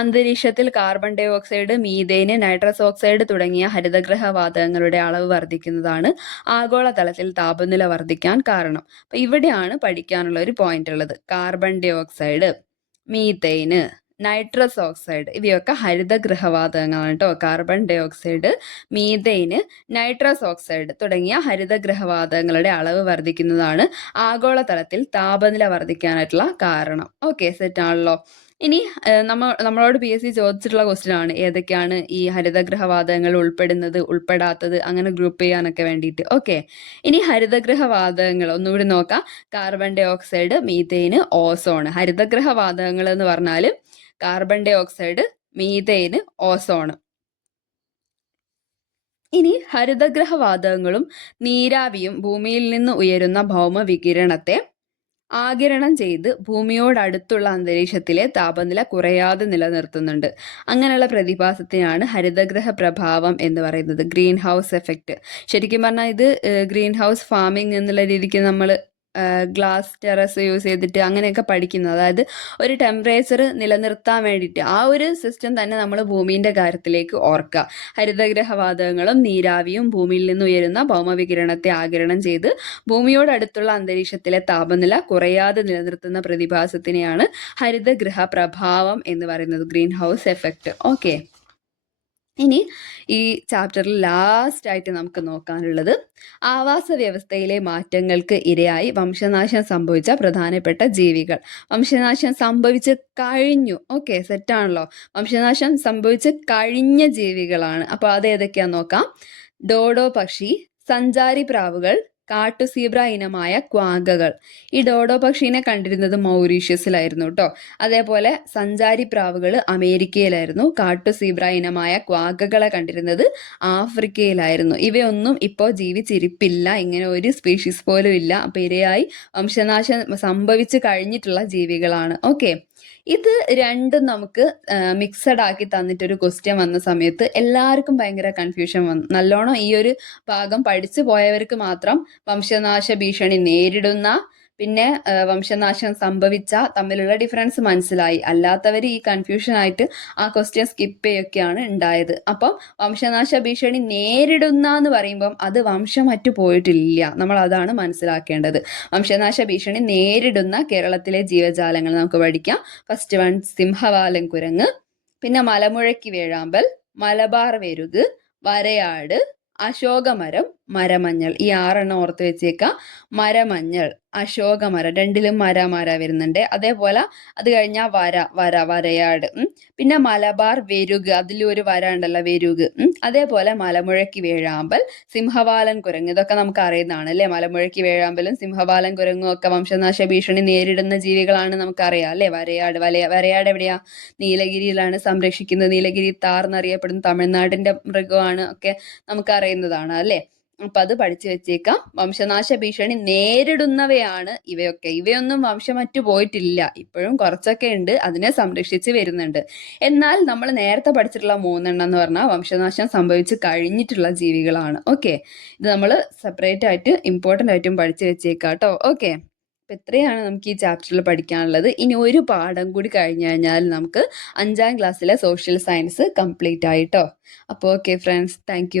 അന്തരീക്ഷത്തിൽ carbon dioxide, methane, nitrous oxide തുടങ്ങിയ ഹരിതഗൃഹ വാതകങ്ങളുടെ അളവ് വർദ്ധിക്കുന്നതാണ് ആഗോളതലത്തിൽ താപനില വർദ്ധിക്കാൻ കാരണം. അപ്പൊ ഇവിടെയാണ് പഠിക്കാനുള്ള ഒരു പോയിന്റ് ഉള്ളത്. Carbon dioxide, methane, nitrous oxide ഇവയൊക്കെ ഹരിതഗൃഹവാതകങ്ങളാണ് കേട്ടോ. Carbon dioxide, methane, nitrous oxide തുടങ്ങിയ ഹരിതഗൃഹവാതകങ്ങളുടെ അളവ് വർദ്ധിക്കുന്നതാണ് ആഗോളതലത്തിൽ താപനില വർദ്ധിക്കാനായിട്ടുള്ള കാരണം. ഓക്കെ, സെറ്റ് ആണല്ലോ. ഇനി നമ്മളോട് PSC ചോദിച്ചിട്ടുള്ള ക്വസ്റ്റ്യൻ ആണ് ഏതൊക്കെയാണ് ഈ ഹരിതഗൃഹവാതകങ്ങൾ ഉൾപ്പെടുന്നത്, ഉൾപ്പെടാത്തത്, അങ്ങനെ ഗ്രൂപ്പ് ചെയ്യാനൊക്കെ വേണ്ടിയിട്ട്. ഓക്കെ, ഇനി ഹരിതഗൃഹവാതകങ്ങൾ ഒന്നുകൂടി നോക്കാം. Carbon dioxide, methane, ozone. ഹരിതഗൃഹവാതകങ്ങൾ എന്ന് പറഞ്ഞാൽ carbon dioxide, methane, ozone. ഇനി ഹരിതഗൃഹവാതകങ്ങളും നീരാവിയും ഭൂമിയിൽ നിന്ന് ഉയരുന്ന ഭൗമവികിരണത്തെ ആഗിരണം ചെയ്ത് ഭൂമിയോടടുത്തുള്ള അന്തരീക്ഷത്തിലെ താപനില കുറയാതെ നിലനിർത്തുന്നുണ്ട്. അങ്ങനെയുള്ള പ്രതിഭാസത്തിനാണ് ഹരിതഗൃഹ പ്രഭാവം എന്ന് പറയുന്നത്, ഗ്രീൻ ഹൗസ് എഫക്റ്റ്. ശരിക്കും പറഞ്ഞാൽ ഇത് ഗ്രീൻ ഹൗസ് ഫാമിംഗ് എന്നുള്ള രീതിക്ക് നമ്മൾ ഗ്ലാസ് ടെറസ് യൂസ് ചെയ്തിട്ട് അങ്ങനെയൊക്കെ പഠിക്കുന്നത്. അതായത് ഒരു ടെമ്പറേച്ചർ നിലനിർത്താൻ വേണ്ടിയിട്ട് ആ ഒരു സിസ്റ്റം തന്നെ നമ്മൾ ഭൂമിൻ്റെ കാര്യത്തിലേക്ക് ഓർക്കുക. ഹരിതഗൃഹവാതകങ്ങളും നീരാവിയും ഭൂമിയിൽ നിന്ന് ഉയരുന്ന ഭൗമവികിരണത്തെ ആഗിരണം ചെയ്ത് ഭൂമിയോടടുത്തുള്ള അന്തരീക്ഷത്തിലെ താപനില കുറയാതെ നിലനിർത്തുന്ന പ്രതിഭാസത്തിനെയാണ് ഹരിതഗൃഹ പ്രഭാവം എന്ന് പറയുന്നത്, ഗ്രീൻ ഹൗസ് എഫക്റ്റ്. ഓക്കെ, ഇനി ഈ ചാപ്റ്ററിൽ ലാസ്റ്റായിട്ട് നമുക്ക് നോക്കാനുള്ളത് ആവാസ വ്യവസ്ഥയിലെ മാറ്റങ്ങൾക്ക് ഇരയായി വംശനാശം സംഭവിച്ച പ്രധാനപ്പെട്ട ജീവികൾ. വംശനാശം സംഭവിച്ച് കഴിഞ്ഞു. ഓക്കെ, സെറ്റാണല്ലോ. വംശനാശം സംഭവിച്ച് കഴിഞ്ഞ ജീവികളാണ്. അപ്പോൾ അത് ഏതൊക്കെയാന്ന് നോക്കാം. ഡോഡോ പക്ഷി, സഞ്ചാരി പ്രാവുകൾ, കാട്ടുസീബ്ര ഇനമായ ക്വാഗകൾ. ഈ ഡോഡോ പക്ഷീനെ കണ്ടിരുന്നത് മൗറീഷ്യസിലായിരുന്നു കേട്ടോ. അതേപോലെ സഞ്ചാരി പ്രാവുകൾ അമേരിക്കയിലായിരുന്നു. കാട്ടുസീബ്ര ഇനമായ ക്വാഗകളെ കണ്ടിരുന്നത് ആഫ്രിക്കയിലായിരുന്നു. ഇവയൊന്നും ഇപ്പോൾ ജീവിച്ചിരിപ്പില്ല. ഇങ്ങനെ ഒരു സ്പീഷീസ് പോലും ഇല്ല. അപ്പോൾ ഇരയായി വംശനാശം സംഭവിച്ചു കഴിഞ്ഞിട്ടുള്ള ജീവികളാണ്. ഓക്കെ, ഇത് രണ്ടും നമുക്ക് മിക്സഡ് ആക്കി തന്നിട്ടൊരു ക്വസ്റ്റ്യൻ വന്ന സമയത്ത് എല്ലാവർക്കും ഭയങ്കര കൺഫ്യൂഷൻ വന്നു. നല്ലോണം ഈ ഒരു ഭാഗം പഠിച്ചു പോയവർക്ക് മാത്രം വംശനാശ ഭീഷണി നേരിടുന്ന പിന്നെ വംശനാശം സംഭവിച്ച തമ്മിലുള്ള ഡിഫറൻസ് മനസ്സിലായി. അല്ലാത്തവർ ഈ കൺഫ്യൂഷൻ ആയിട്ട് ആ ക്വസ്റ്റ്യൻ സ്കിപ്പ് ചെയ്യൊക്കെയാണ് ഉണ്ടായത്. അപ്പം വംശനാശ ഭീഷണി നേരിടുന്ന എന്ന് പറയുമ്പം അത് വംശമറ്റു പോയിട്ടില്ല. നമ്മൾ അതാണ് മനസ്സിലാക്കേണ്ടത്. വംശനാശ ഭീഷണി നേരിടുന്ന കേരളത്തിലെ ജീവജാലങ്ങൾ നമുക്ക് പഠിക്കാം. ഫസ്റ്റ് വൺ സിംഹവാലൻ കുരങ്ങ്, പിന്നെ മലമുഴക്കി വേഴാമ്പൽ, മലബാർ വെരുക്, വരയാട്, അശോകമരം, മരമഞ്ഞൾ. ഈ 6 ഓർത്ത് വെച്ചേക്കാം. മരമഞ്ഞൾ, അശോകമരം, രണ്ടിലും മര വരുന്നുണ്ട്. അതേപോലെ അത് കഴിഞ്ഞാൽ വരയാട്, പിന്നെ മലബാർ വെരുക്, അതിലും ഒരു വര ഉണ്ടല്ലോ, വെരുക്. അതേപോലെ മലമുഴക്കി വേഴാമ്പൽ, സിംഹവാലൻ കുരങ്ങ്. ഇതൊക്കെ നമുക്ക് അറിയുന്നതാണ് അല്ലേ. മലമുഴക്കി വേഴാമ്പലും സിംഹവാലൻ കുരങ്ങും ഒക്കെ വംശനാശ ഭീഷണി നേരിടുന്ന ജീവികളാണ്, നമുക്കറിയാം അല്ലേ. വരയാട് എവിടെയാ? നീലഗിരിയിലാണ് സംരക്ഷിക്കുന്നത്. നീലഗിരി താർ എന്നറിയപ്പെടുന്ന തമിഴ്നാടിന്റെ മൃഗമാണ് ഒക്കെ നമുക്കറിയുന്നതാണ് അല്ലേ. അപ്പൊ അത് പഠിച്ചു വെച്ചേക്കാം. വംശനാശ ഭീഷണി നേരിടുന്നവയാണ് ഇവയൊക്കെ. ഇവയൊന്നും വംശമറ്റു പോയിട്ടില്ല. ഇപ്പോഴും കുറച്ചൊക്കെ ഉണ്ട്, അതിനെ സംരക്ഷിച്ച് വരുന്നുണ്ട്. എന്നാൽ നമ്മൾ നേരത്തെ പഠിച്ചിട്ടുള്ള 3 എന്ന് പറഞ്ഞാൽ വംശനാശം സംഭവിച്ച് കഴിഞ്ഞിട്ടുള്ള ജീവികളാണ്. ഓക്കെ, ഇത് നമ്മൾ സെപ്പറേറ്റ് ആയിട്ട് ഇമ്പോർട്ടൻ്റ് ആയിട്ടും പഠിച്ചു വെച്ചേക്കാം കേട്ടോ. ഓക്കെ, അപ്പം ഇത്രയാണ് നമുക്ക് ഈ ചാപ്റ്ററിൽ പഠിക്കാനുള്ളത്. ഇനി ഒരു പാഠം കൂടി കഴിഞ്ഞു കഴിഞ്ഞാൽ നമുക്ക് 5ാം ക്ലാസ്സിലെ സോഷ്യൽ സയൻസ് കംപ്ലീറ്റ് ആയിട്ടോ. അപ്പോൾ ഓക്കെ ഫ്രണ്ട്സ്, താങ്ക്